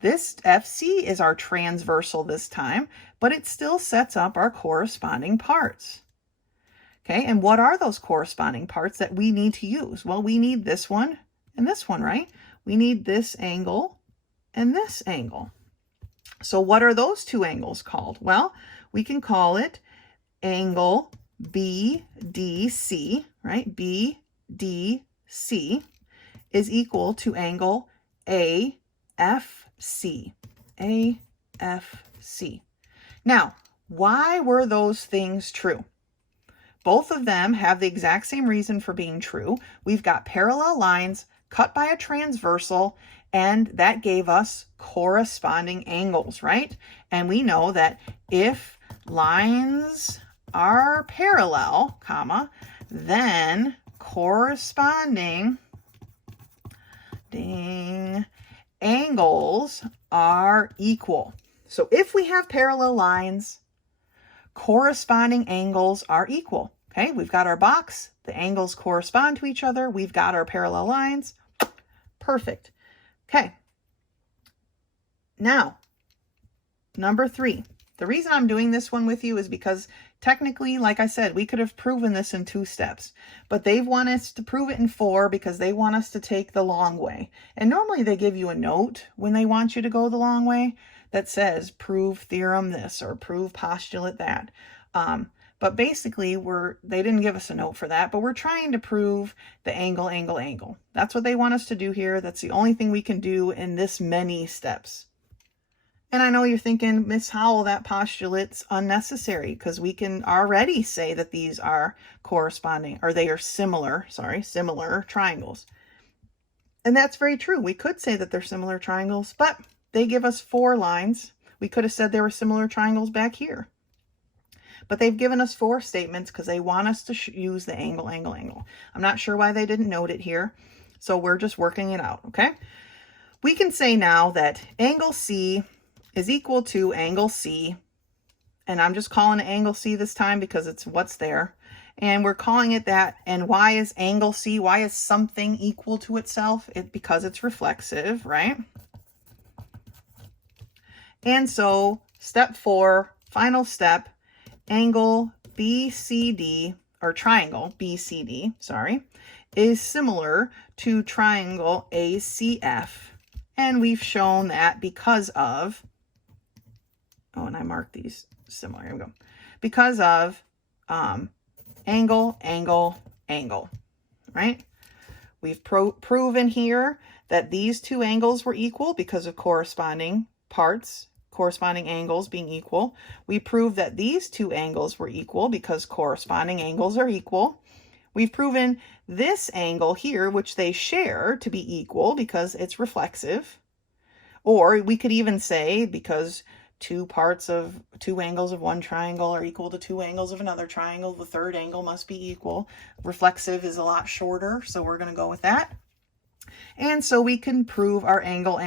This FC is our transversal this time, but it still sets up our corresponding parts. Okay, and what are those corresponding parts that we need to use? Well, we need this one and this one, right? We need this angle and this angle. So what are those two angles called? Well, we can call it angle BDC, right? BDC is equal to angle AFC. AFC. Now, why were those things true? Both of them have the exact same reason for being true. We've got parallel lines cut by a transversal, and that gave us corresponding angles, right? And we know that if lines are parallel, comma, then corresponding angles are equal. So if we have parallel lines, corresponding angles are equal. Okay, we've got our box, the angles correspond to each other, we've got our parallel lines. Perfect. Okay. Now, number 3. The reason I'm doing this one with you is because technically, like I said, we could have proven this in 2 steps, but they want us to prove it in 4 because they want us to take the long way. And normally they give you a note when they want you to go the long way that says prove theorem this or prove postulate that. But basically, they didn't give us a note for that, but we're trying to prove the angle. That's what they want us to do here. That's the only thing we can do in this many steps. And I know you're thinking, Miss Howell, that postulate's unnecessary because we can already say that these are corresponding, or they are similar triangles. And that's very true. We could say that they're similar triangles, but they give us 4 lines. We could have said they were similar triangles back here. But they've given us 4 statements because they want us to use the angle. I'm not sure why they didn't note it here, so we're just working it out, okay? We can say now that angle C is equal to angle C, and I'm just calling it angle C this time because it's what's there, and we're calling it that. And why is angle C, why is something equal to itself? Because it's reflexive, right? And so step 4, final step, angle BCD, or triangle BCD, is similar to triangle ACF. And we've shown that because of, oh, and I marked these similar, here we go, because of angle, right? We've proven here that these 2 angles were equal because of corresponding parts, corresponding angles being equal. We proved that these 2 angles were equal because corresponding angles are equal. We've proven this angle here, which they share, to be equal because it's reflexive. Or we could even say because 2 angles of one triangle are equal to 2 angles of another triangle, the third angle must be equal. Reflexive is a lot shorter, so we're going to go with that. And so we can prove our angle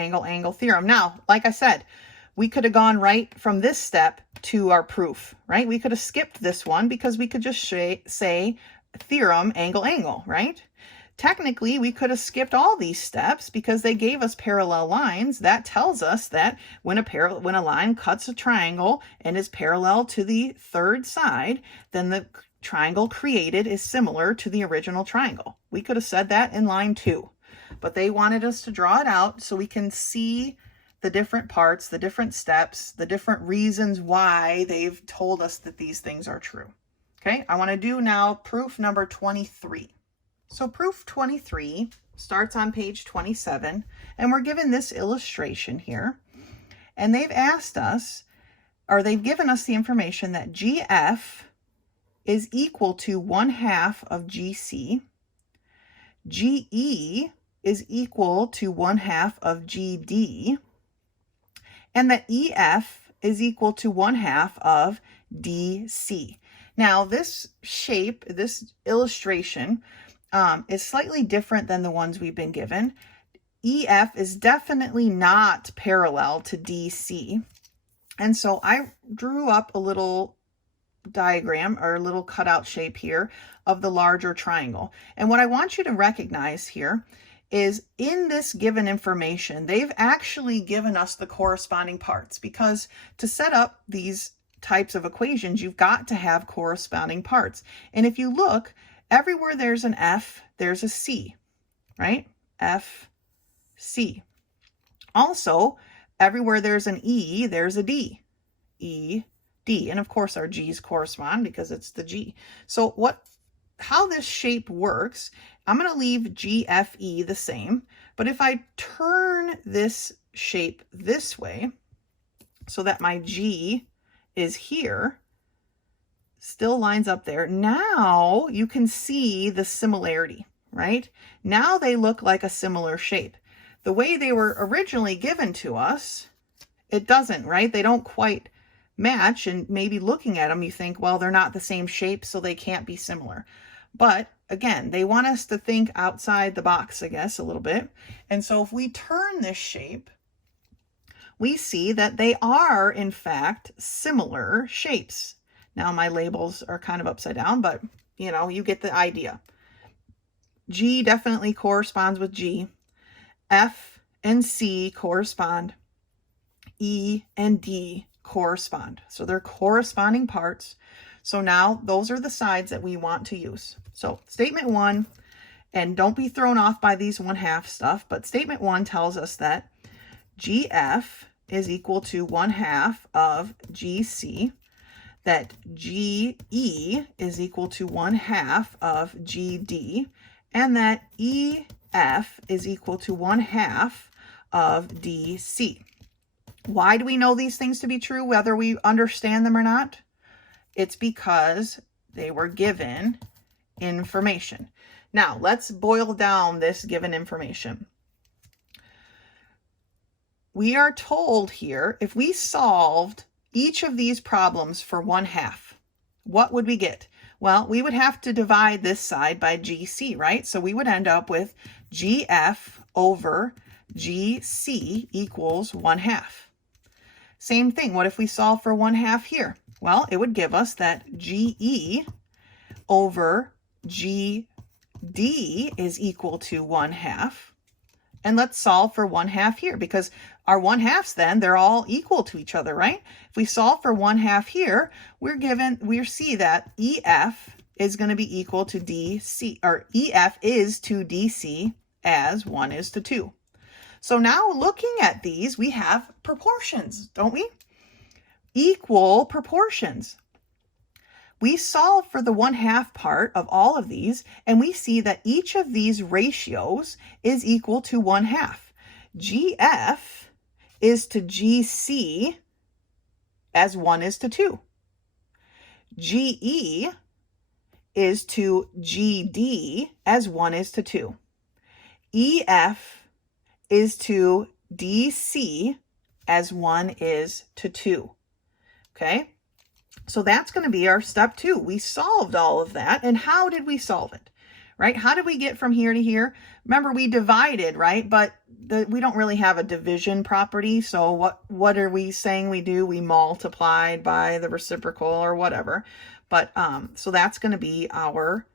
theorem. Now, like I said, we could have gone right from this step to our proof, right? We could have skipped this one because we could just say theorem, angle, right? Technically, we could have skipped all these steps because they gave us parallel lines. That tells us that when a line cuts a triangle and is parallel to the third side, then the triangle created is similar to the original triangle. We could have said that in line 2, but they wanted us to draw it out so we can see the different parts, the different steps, the different reasons why they've told us that these things are true. Okay, I want to do now proof number 23. So proof 23 starts on page 27, and we're given this illustration here. And they've asked us, or they've given us the information that GF is equal to 1/2 of GC, GE is equal to 1/2 of GD, and that EF is equal to 1/2 of DC. Now this shape, this illustration, is slightly different than the ones we've been given. EF is definitely not parallel to DC. And so I drew up a little diagram or a little cutout shape here of the larger triangle. And what I want you to recognize here is in this given information, they've actually given us the corresponding parts, because to set up these types of equations, you've got to have corresponding parts. And if you look, everywhere there's an F, there's a C, right? F, C. Also, everywhere there's an E, there's a D. E, D. And of course our G's correspond because it's the G. So how this shape works, I'm going to leave GFE the same, but if I turn this shape this way so that my G is here, still lines up there, now you can see the similarity, right? Now they look like a similar shape. The way they were originally given to us, it doesn't, right? They don't quite match, and maybe looking at them you think, well, they're not the same shape, so they can't be similar. But again, they want us to think outside the box, I guess, a little bit. And so if we turn this shape, we see that they are, in fact, similar shapes. Now my labels are kind of upside down, but you know, you get the idea. G definitely corresponds with G. F and C correspond. E and D correspond. So they're corresponding parts. So now those are the sides that we want to use. So statement 1, and don't be thrown off by these 1/2 stuff, but statement 1 tells us that GF is equal to 1/2 of GC, that GE is equal to 1/2 of GD, and that EF is equal to 1/2 of DC. Why do we know these things to be true, whether we understand them or not? It's because they were given information. Now, let's boil down this given information. We are told here, if we solved each of these problems for 1/2, what would we get? Well, we would have to divide this side by GC, right? So we would end up with GF over GC equals 1/2. Same thing, what if we solve for 1/2 here? Well, it would give us that GE over GD is equal to 1/2. And let's solve for 1/2 here, because our 1/2s then, they're all equal to each other, right? If we solve for 1/2 here, we see that EF is going to be equal to DC, or EF is to DC as 1 is to 2. So now looking at these, we have proportions, don't we? Equal proportions. We solve for the 1/2 part of all of these, and we see that each of these ratios is equal to 1/2. GF is to GC as 1 is to 2. GE is to GD as 1 is to 2. EF is to DC as 1 is to 2. Okay? So that's going to be our step 2. We solved all of that. And how did we solve it? Right? How did we get from here to here? Remember, we divided, right? But we don't really have a division property. So what are we saying we do? We multiplied by the reciprocal or whatever. But so that's going to be our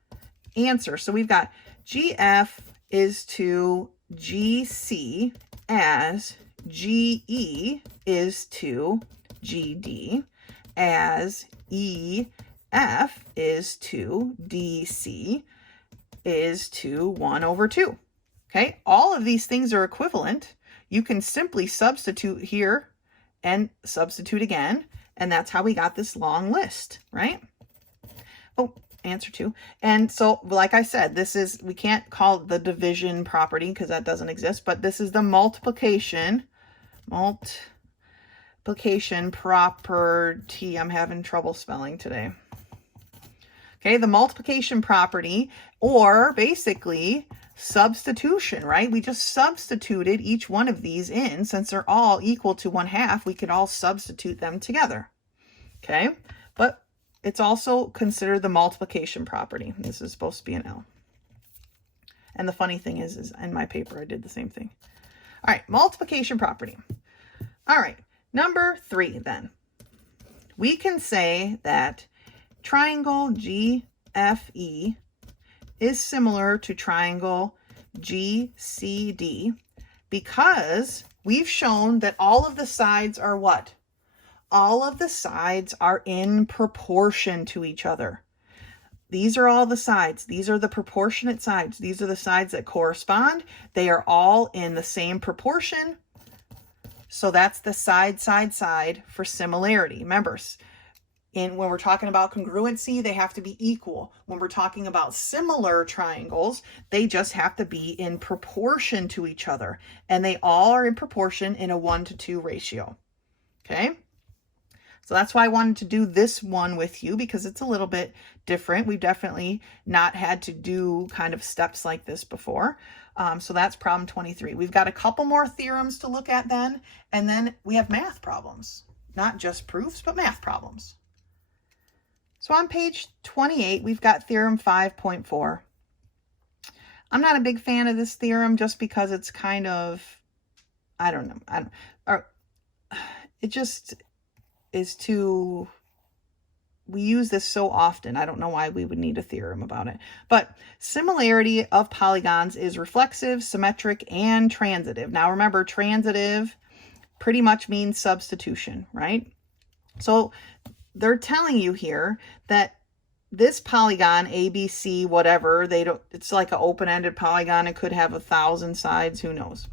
answer. So we've got GF is to GC as GE is to GD, as EF is to DC is to 1 over 2. Okay, all of these things are equivalent. You can simply substitute here and substitute again, and that's how we got this long list, right? answer 2. And so, like I said, this is, we can't call it the division property because that doesn't exist, but this is the multiplication property. I'm having trouble spelling today. Okay, the multiplication property, or basically substitution, right? We just substituted each one of these in. Since they're all equal to 1/2, we could all substitute them together. Okay, but it's also considered the multiplication property. This is supposed to be an L. And the funny thing is in my paper, I did the same thing. All right, multiplication property. All right, number 3 then. We can say that triangle GFE is similar to triangle GCD because we've shown that all of the sides are what? All of the sides are in proportion to each other. These are all the sides. These are the proportionate sides. These are the sides that correspond. They are all in the same proportion. So that's the side for similarity. Remember, when we're talking about congruency, they have to be equal. When we're talking about similar triangles, they just have to be in proportion to each other. And they all are in proportion in a 1-to-2 ratio. Okay? So that's why I wanted to do this one with you, because it's a little bit different. We've definitely not had to do kind of steps like this before. So that's problem 23. We've got a couple more theorems to look at then, and then we have math problems. Not just proofs, but math problems. So on page 28, we've got theorem 5.4. I'm not a big fan of this theorem just because it's kind of, I don't know, it just is too, we use this so often. I don't know why we would need a theorem about it. But similarity of polygons is reflexive, symmetric, and transitive. Now remember, transitive pretty much means substitution, right? So they're telling you here that this polygon, ABC, whatever, it's like an open-ended polygon. It could have 1,000 sides, who knows?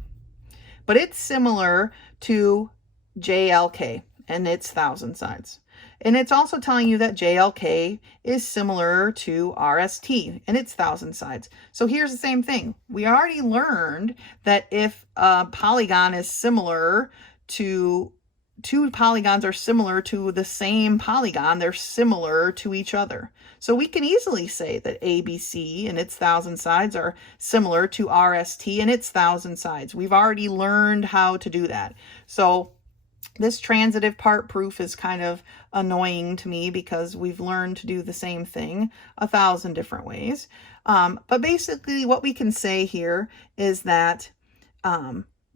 But it's similar to JLK and its 1,000 sides. And it's also telling you that JLK is similar to RST and its 1,000 sides. So here's the same thing. We already learned that if a polygon is similar to, two polygons are similar to the same polygon, they're similar to each other. So we can easily say that ABC and its 1,000 sides are similar to RST and its 1,000 sides. We've already learned how to do that. So this transitive part proof is kind of annoying to me because we've learned to do the same thing 1,000 different ways. But basically what we can say here is that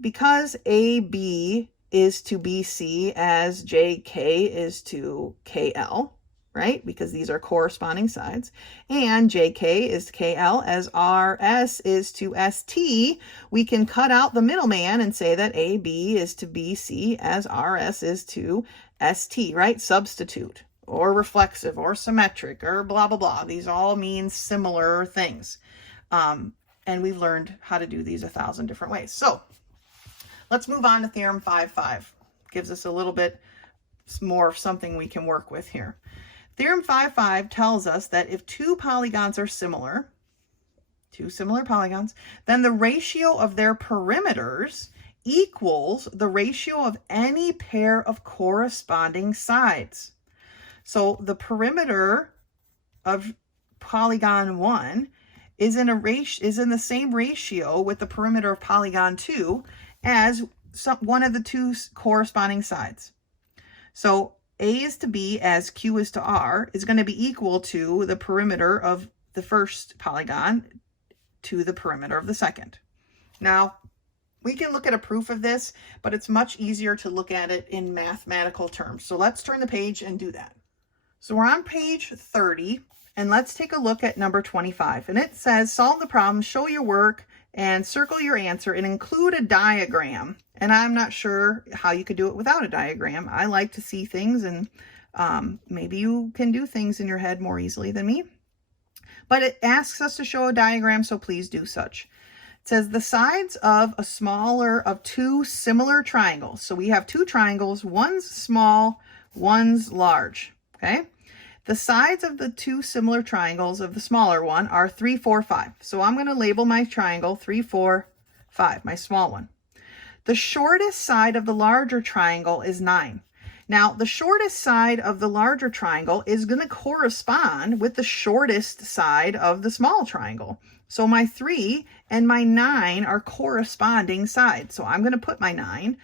because AB is to BC as JK is to KL, right? Because these are corresponding sides. And JK is to KL as RS is to ST. We can cut out the middleman and say that AB is to BC as RS is to ST, right? Substitute or reflexive or symmetric or blah, blah, blah. These all mean similar things. And we've learned how to do these 1,000 different ways. So let's move on to theorem 5.5. Gives us a little bit more of something we can work with here. Theorem 5.5 tells us that if two polygons are similar, two similar polygons, then the ratio of their perimeters equals the ratio of any pair of corresponding sides. So the perimeter of polygon 1 is in the same ratio with the perimeter of polygon 2 as one of the two corresponding sides. So A is to B as Q is to R is going to be equal to the perimeter of the first polygon to the perimeter of the second. Now, we can look at a proof of this, but it's much easier to look at it in mathematical terms. So let's turn the page and do that. So we're on page 30, and let's take a look at number 25. And it says, solve the problem, show your work, and circle your answer, and include a diagram. And I'm not sure how you could do it without a diagram. I like to see things, and maybe you can do things in your head more easily than me. But it asks us to show a diagram, so please do such. It says the sides of two similar triangles. So we have two triangles, one's small, one's large, okay? The sides of the two similar triangles of the smaller one are 3, 4, 5. So I'm going to label my triangle 3, 4, 5, my small one. The shortest side of the larger triangle is 9. Now, the shortest side of the larger triangle is going to correspond with the shortest side of the small triangle. So my 3 and my 9 are corresponding sides. So I'm going to put my 9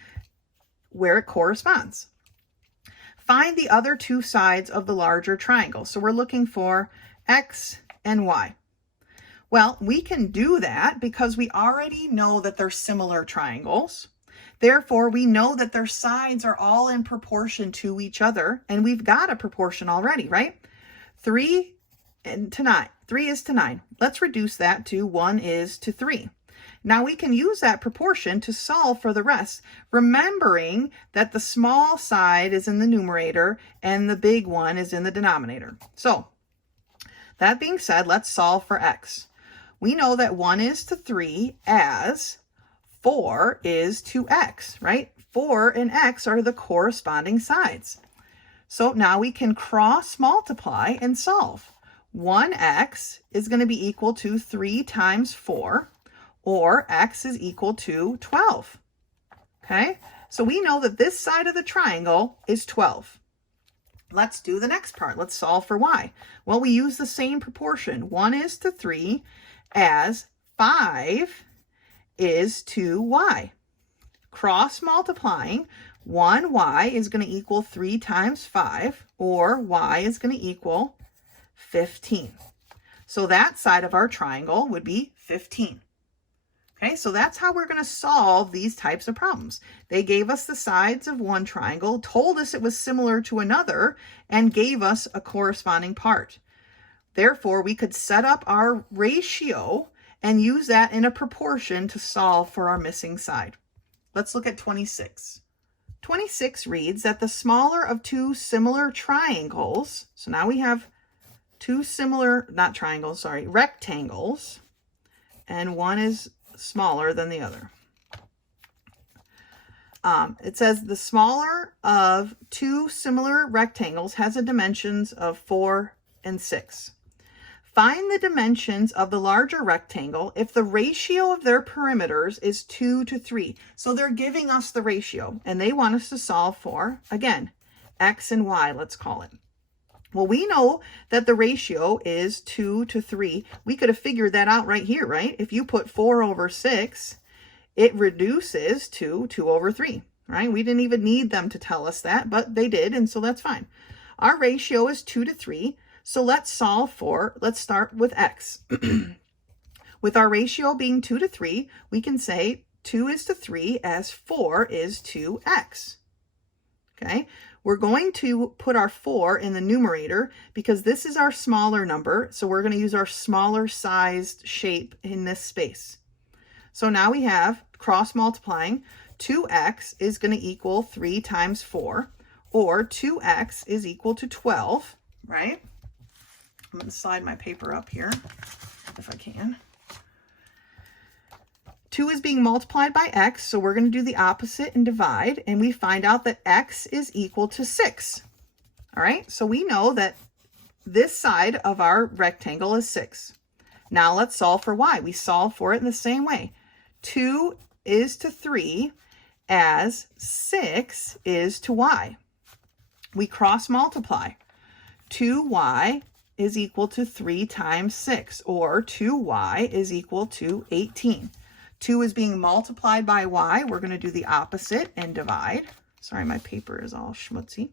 where it corresponds. Find the other two sides of the larger triangle. So we're looking for X and Y. Well, we can do that because we already know that they're similar triangles. Therefore, we know that their sides are all in proportion to each other, and we've got a proportion already, right? 3 to 9. 3 is to 9. Let's reduce that to 1 is to 3. Now we can use that proportion to solve for the rest, remembering that the small side is in the numerator and the big one is in the denominator. So that being said, let's solve for X. We know that 1 is to 3 as 4 is to X, right? 4 and X are the corresponding sides. So now we can cross multiply and solve. 1X is going to be equal to 3 times 4. Or X is equal to 12, okay? So we know that this side of the triangle is 12. Let's do the next part. Let's solve for Y. Well, we use the same proportion. 1 is to 3 as 5 is to Y. Cross multiplying, 1Y is going to equal 3 times 5, or Y is going to equal 15. So that side of our triangle would be 15. Okay, so that's how we're going to solve these types of problems. They gave us the sides of one triangle, told us it was similar to another, and gave us a corresponding part. Therefore, we could set up our ratio and use that in a proportion to solve for our missing side. Let's look at 26. 26 reads that the smaller of two similar triangles, so now we have two similar, not triangles, sorry, rectangles, and one is smaller than the other. It says the smaller of two similar rectangles has a dimensions of 4 and 6. Find the dimensions of the larger rectangle if the ratio of their perimeters is 2 to 3. So they're giving us the ratio, and they want us to solve for, again, X and Y, let's call it. Well, we know that the ratio is 2 to 3. We could have figured that out right here, right? If you put 4 over 6, it reduces to 2 over 3, right? We didn't even need them to tell us that, but they did, and so that's fine. Our ratio is 2 to 3, so let's solve for, let's start with X. With our ratio being 2 to 3, we can say 2 is to 3 as 4 is to X, okay? We're going to put our 4 in the numerator because this is our smaller number. So we're going to use our smaller sized shape in this space. So now we have cross multiplying. 2x is going to equal 3 times 4, or 2x is equal to 12, right? I'm going to slide my paper up here if I can. 2 is being multiplied by x, so we're going to do the opposite and divide, and we find out that x is equal to 6. All right, so we know that this side of our rectangle is 6. Now let's solve for y. We solve for it in the same way. 2 is to 3 as 6 is to y. We cross multiply. 2y is equal to 3 times 6, or 2y is equal to 18. 2 is being multiplied by y. We're going to do the opposite and divide. Sorry, my paper is all schmutzy.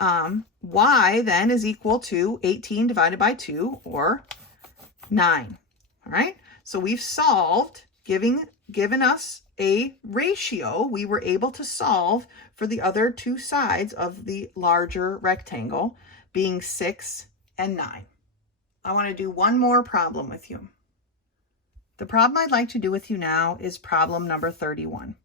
Y then is equal to 18 divided by 2, or 9. All right, so we've solved, given us a ratio. We were able to solve for the other two sides of the larger rectangle, being 6 and 9. I want to do one more problem with you. The problem I'd like to do with you now is problem number 31.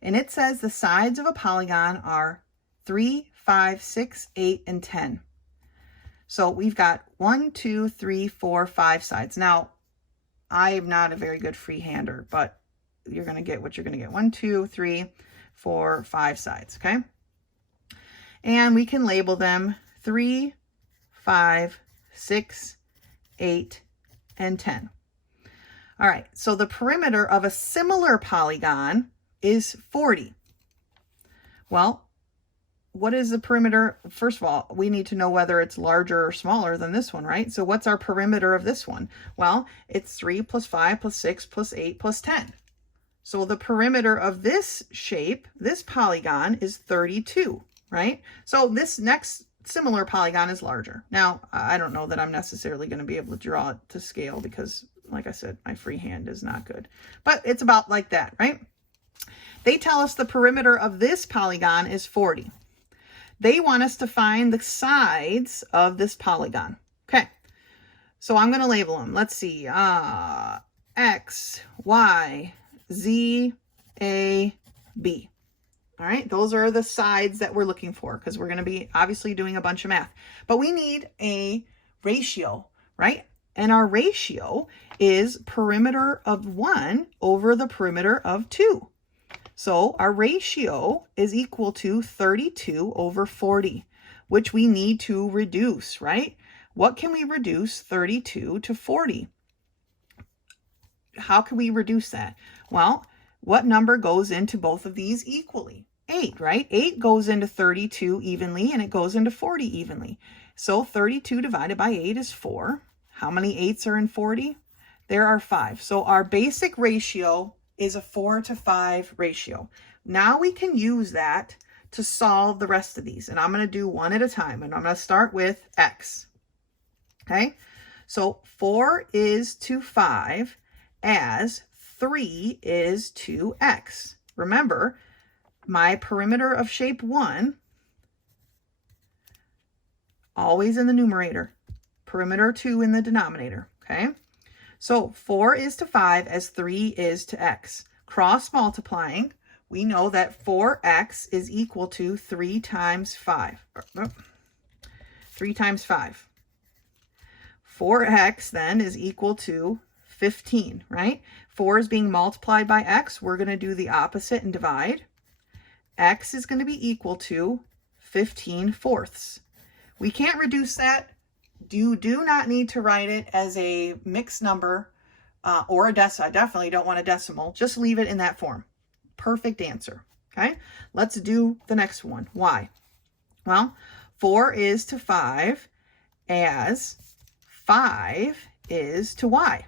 And it says the sides of a polygon are 3, 5, 6, 8, and 10. So we've got 1, 2, 3, 4, 5 sides. Now, I am not a very good freehander, but you're going to get what you're going to get. 1, 2, 3, 4, 5 sides, okay? And we can label them 3, 5, 6, 8, and 10. All right, so the perimeter of a similar polygon is 40. Well, what is the perimeter? First of all, we need to know whether it's larger or smaller than this one, right? So what's our perimeter of this one? Well, it's 3 plus 5 plus 6 plus 8 plus 10. So the perimeter of this shape, this polygon, is 32, right? So this next similar polygon is larger. Now, I don't know that I'm necessarily going to be able to draw it to scale because, like I said, my free hand is not good. But it's about like that, right? They tell us the perimeter of this polygon is 40. They want us to find the sides of this polygon. Okay, so I'm going to label them. Let's see. X, Y, Z, A, B. All right, those are the sides that we're looking for because we're going to be obviously doing a bunch of math. But we need a ratio, right? And our ratio is perimeter of 1 over the perimeter of 2. So our ratio is equal to 32 over 40, which we need to reduce, right? What can we reduce 32 to 40? How can we reduce that? Well, what number goes into both of these equally? 8, right? 8 goes into 32 evenly and it goes into 40 evenly. So 32 divided by 8 is 4. How many 8s are in 40? There are 5. So our basic ratio is a 4 to 5 ratio. Now we can use that to solve the rest of these. And I'm going to do one at a time. And I'm going to start with X. Okay, so 4 is to 5 as 3 is to X. Remember, my perimeter of shape 1, always in the numerator. Perimeter 2 in the denominator. Okay. So 4 is to 5 as 3 is to X. Cross multiplying, we know that 4X is equal to 3 times 5. 3 times 5. 4X then is equal to 15, right? 4 is being multiplied by X. We're going to do the opposite and divide. X is going to be equal to 15 fourths. We can't reduce that. You do not need to write it as a mixed number or a decimal. I definitely don't want a decimal. Just leave it in that form. Perfect answer. Okay, let's do the next one. Y. Well, 4 is to 5 as 5 is to Y.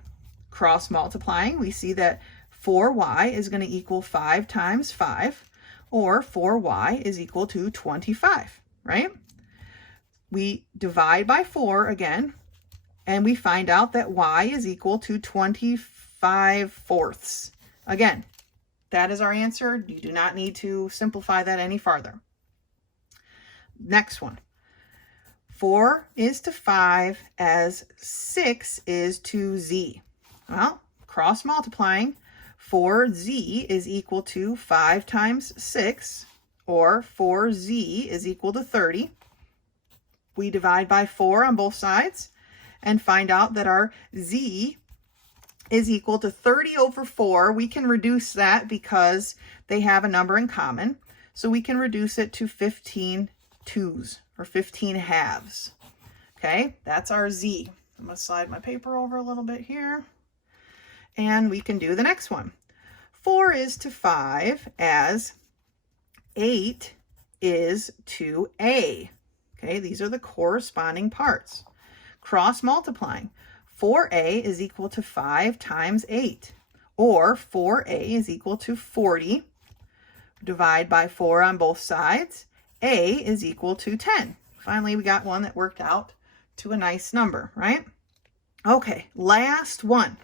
Cross multiplying, we see that 4Y is going to equal 5 times 5, or 4Y is equal to 25, right? We divide by 4 again, and we find out that Y is equal to 25 fourths. Again, that is our answer. You do not need to simplify that any farther. Next one. 4 is to 5 as 6 is to Z. Well, cross multiplying, 4Z is equal to 5 times 6, or 4Z is equal to 30. We divide by 4 on both sides and find out that our Z is equal to 30 over 4. We can reduce that because they have a number in common. So we can reduce it to 15 twos or 15 halves. Okay, that's our Z. I'm going to slide my paper over a little bit here. And we can do the next one. 4 is to 5 as 8 is to A. Okay, these are the corresponding parts. Cross multiplying. 4A is equal to 5 times 8, or 4A is equal to 40. Divide by 4 on both sides. A is equal to 10. Finally, we got one that worked out to a nice number, right? Okay, last one.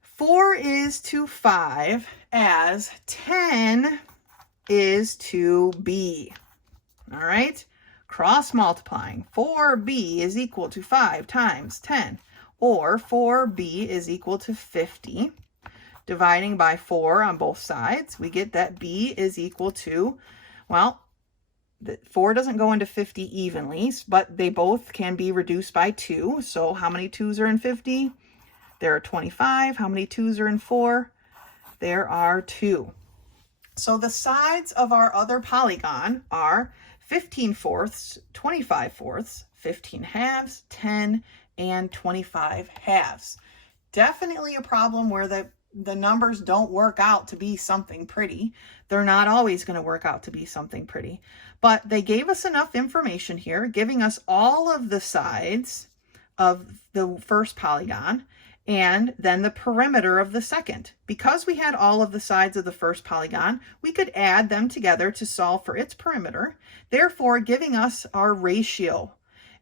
4 is to 5 as 10 is to B. All right, cross multiplying. 4B is equal to 5 times 10, or 4B is equal to 50. Dividing by 4 on both sides, we get that B is equal to, well, 4 doesn't go into 50 evenly, but they both can be reduced by 2. So how many 2s are in 50? There are 25. How many 2s are in 4? There are 2. So the sides of our other polygon are 15 fourths, 25 fourths, 15 halves, 10, and 25 halves. Definitely a problem where the numbers don't work out to be something pretty. They're not always going to work out to be something pretty. But they gave us enough information here, giving us all of the sides of the first polygon and then the perimeter of the second. Because we had all of the sides of the first polygon, we could add them together to solve for its perimeter, therefore giving us our ratio.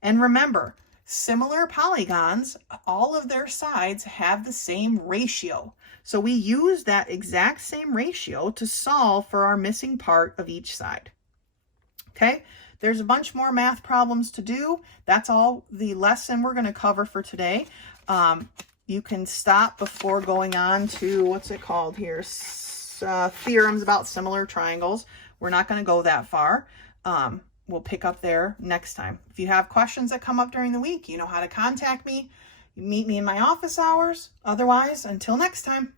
And remember, similar polygons, all of their sides have the same ratio. So we use that exact same ratio to solve for our missing part of each side. Okay, there's a bunch more math problems to do. That's all the lesson we're going to cover for today. You can stop before going on to, what's it called here? Theorems about similar triangles. We're not going to go that far. We'll pick up there next time. If you have questions that come up during the week, you know how to contact me. You meet me in my office hours. Otherwise, until next time.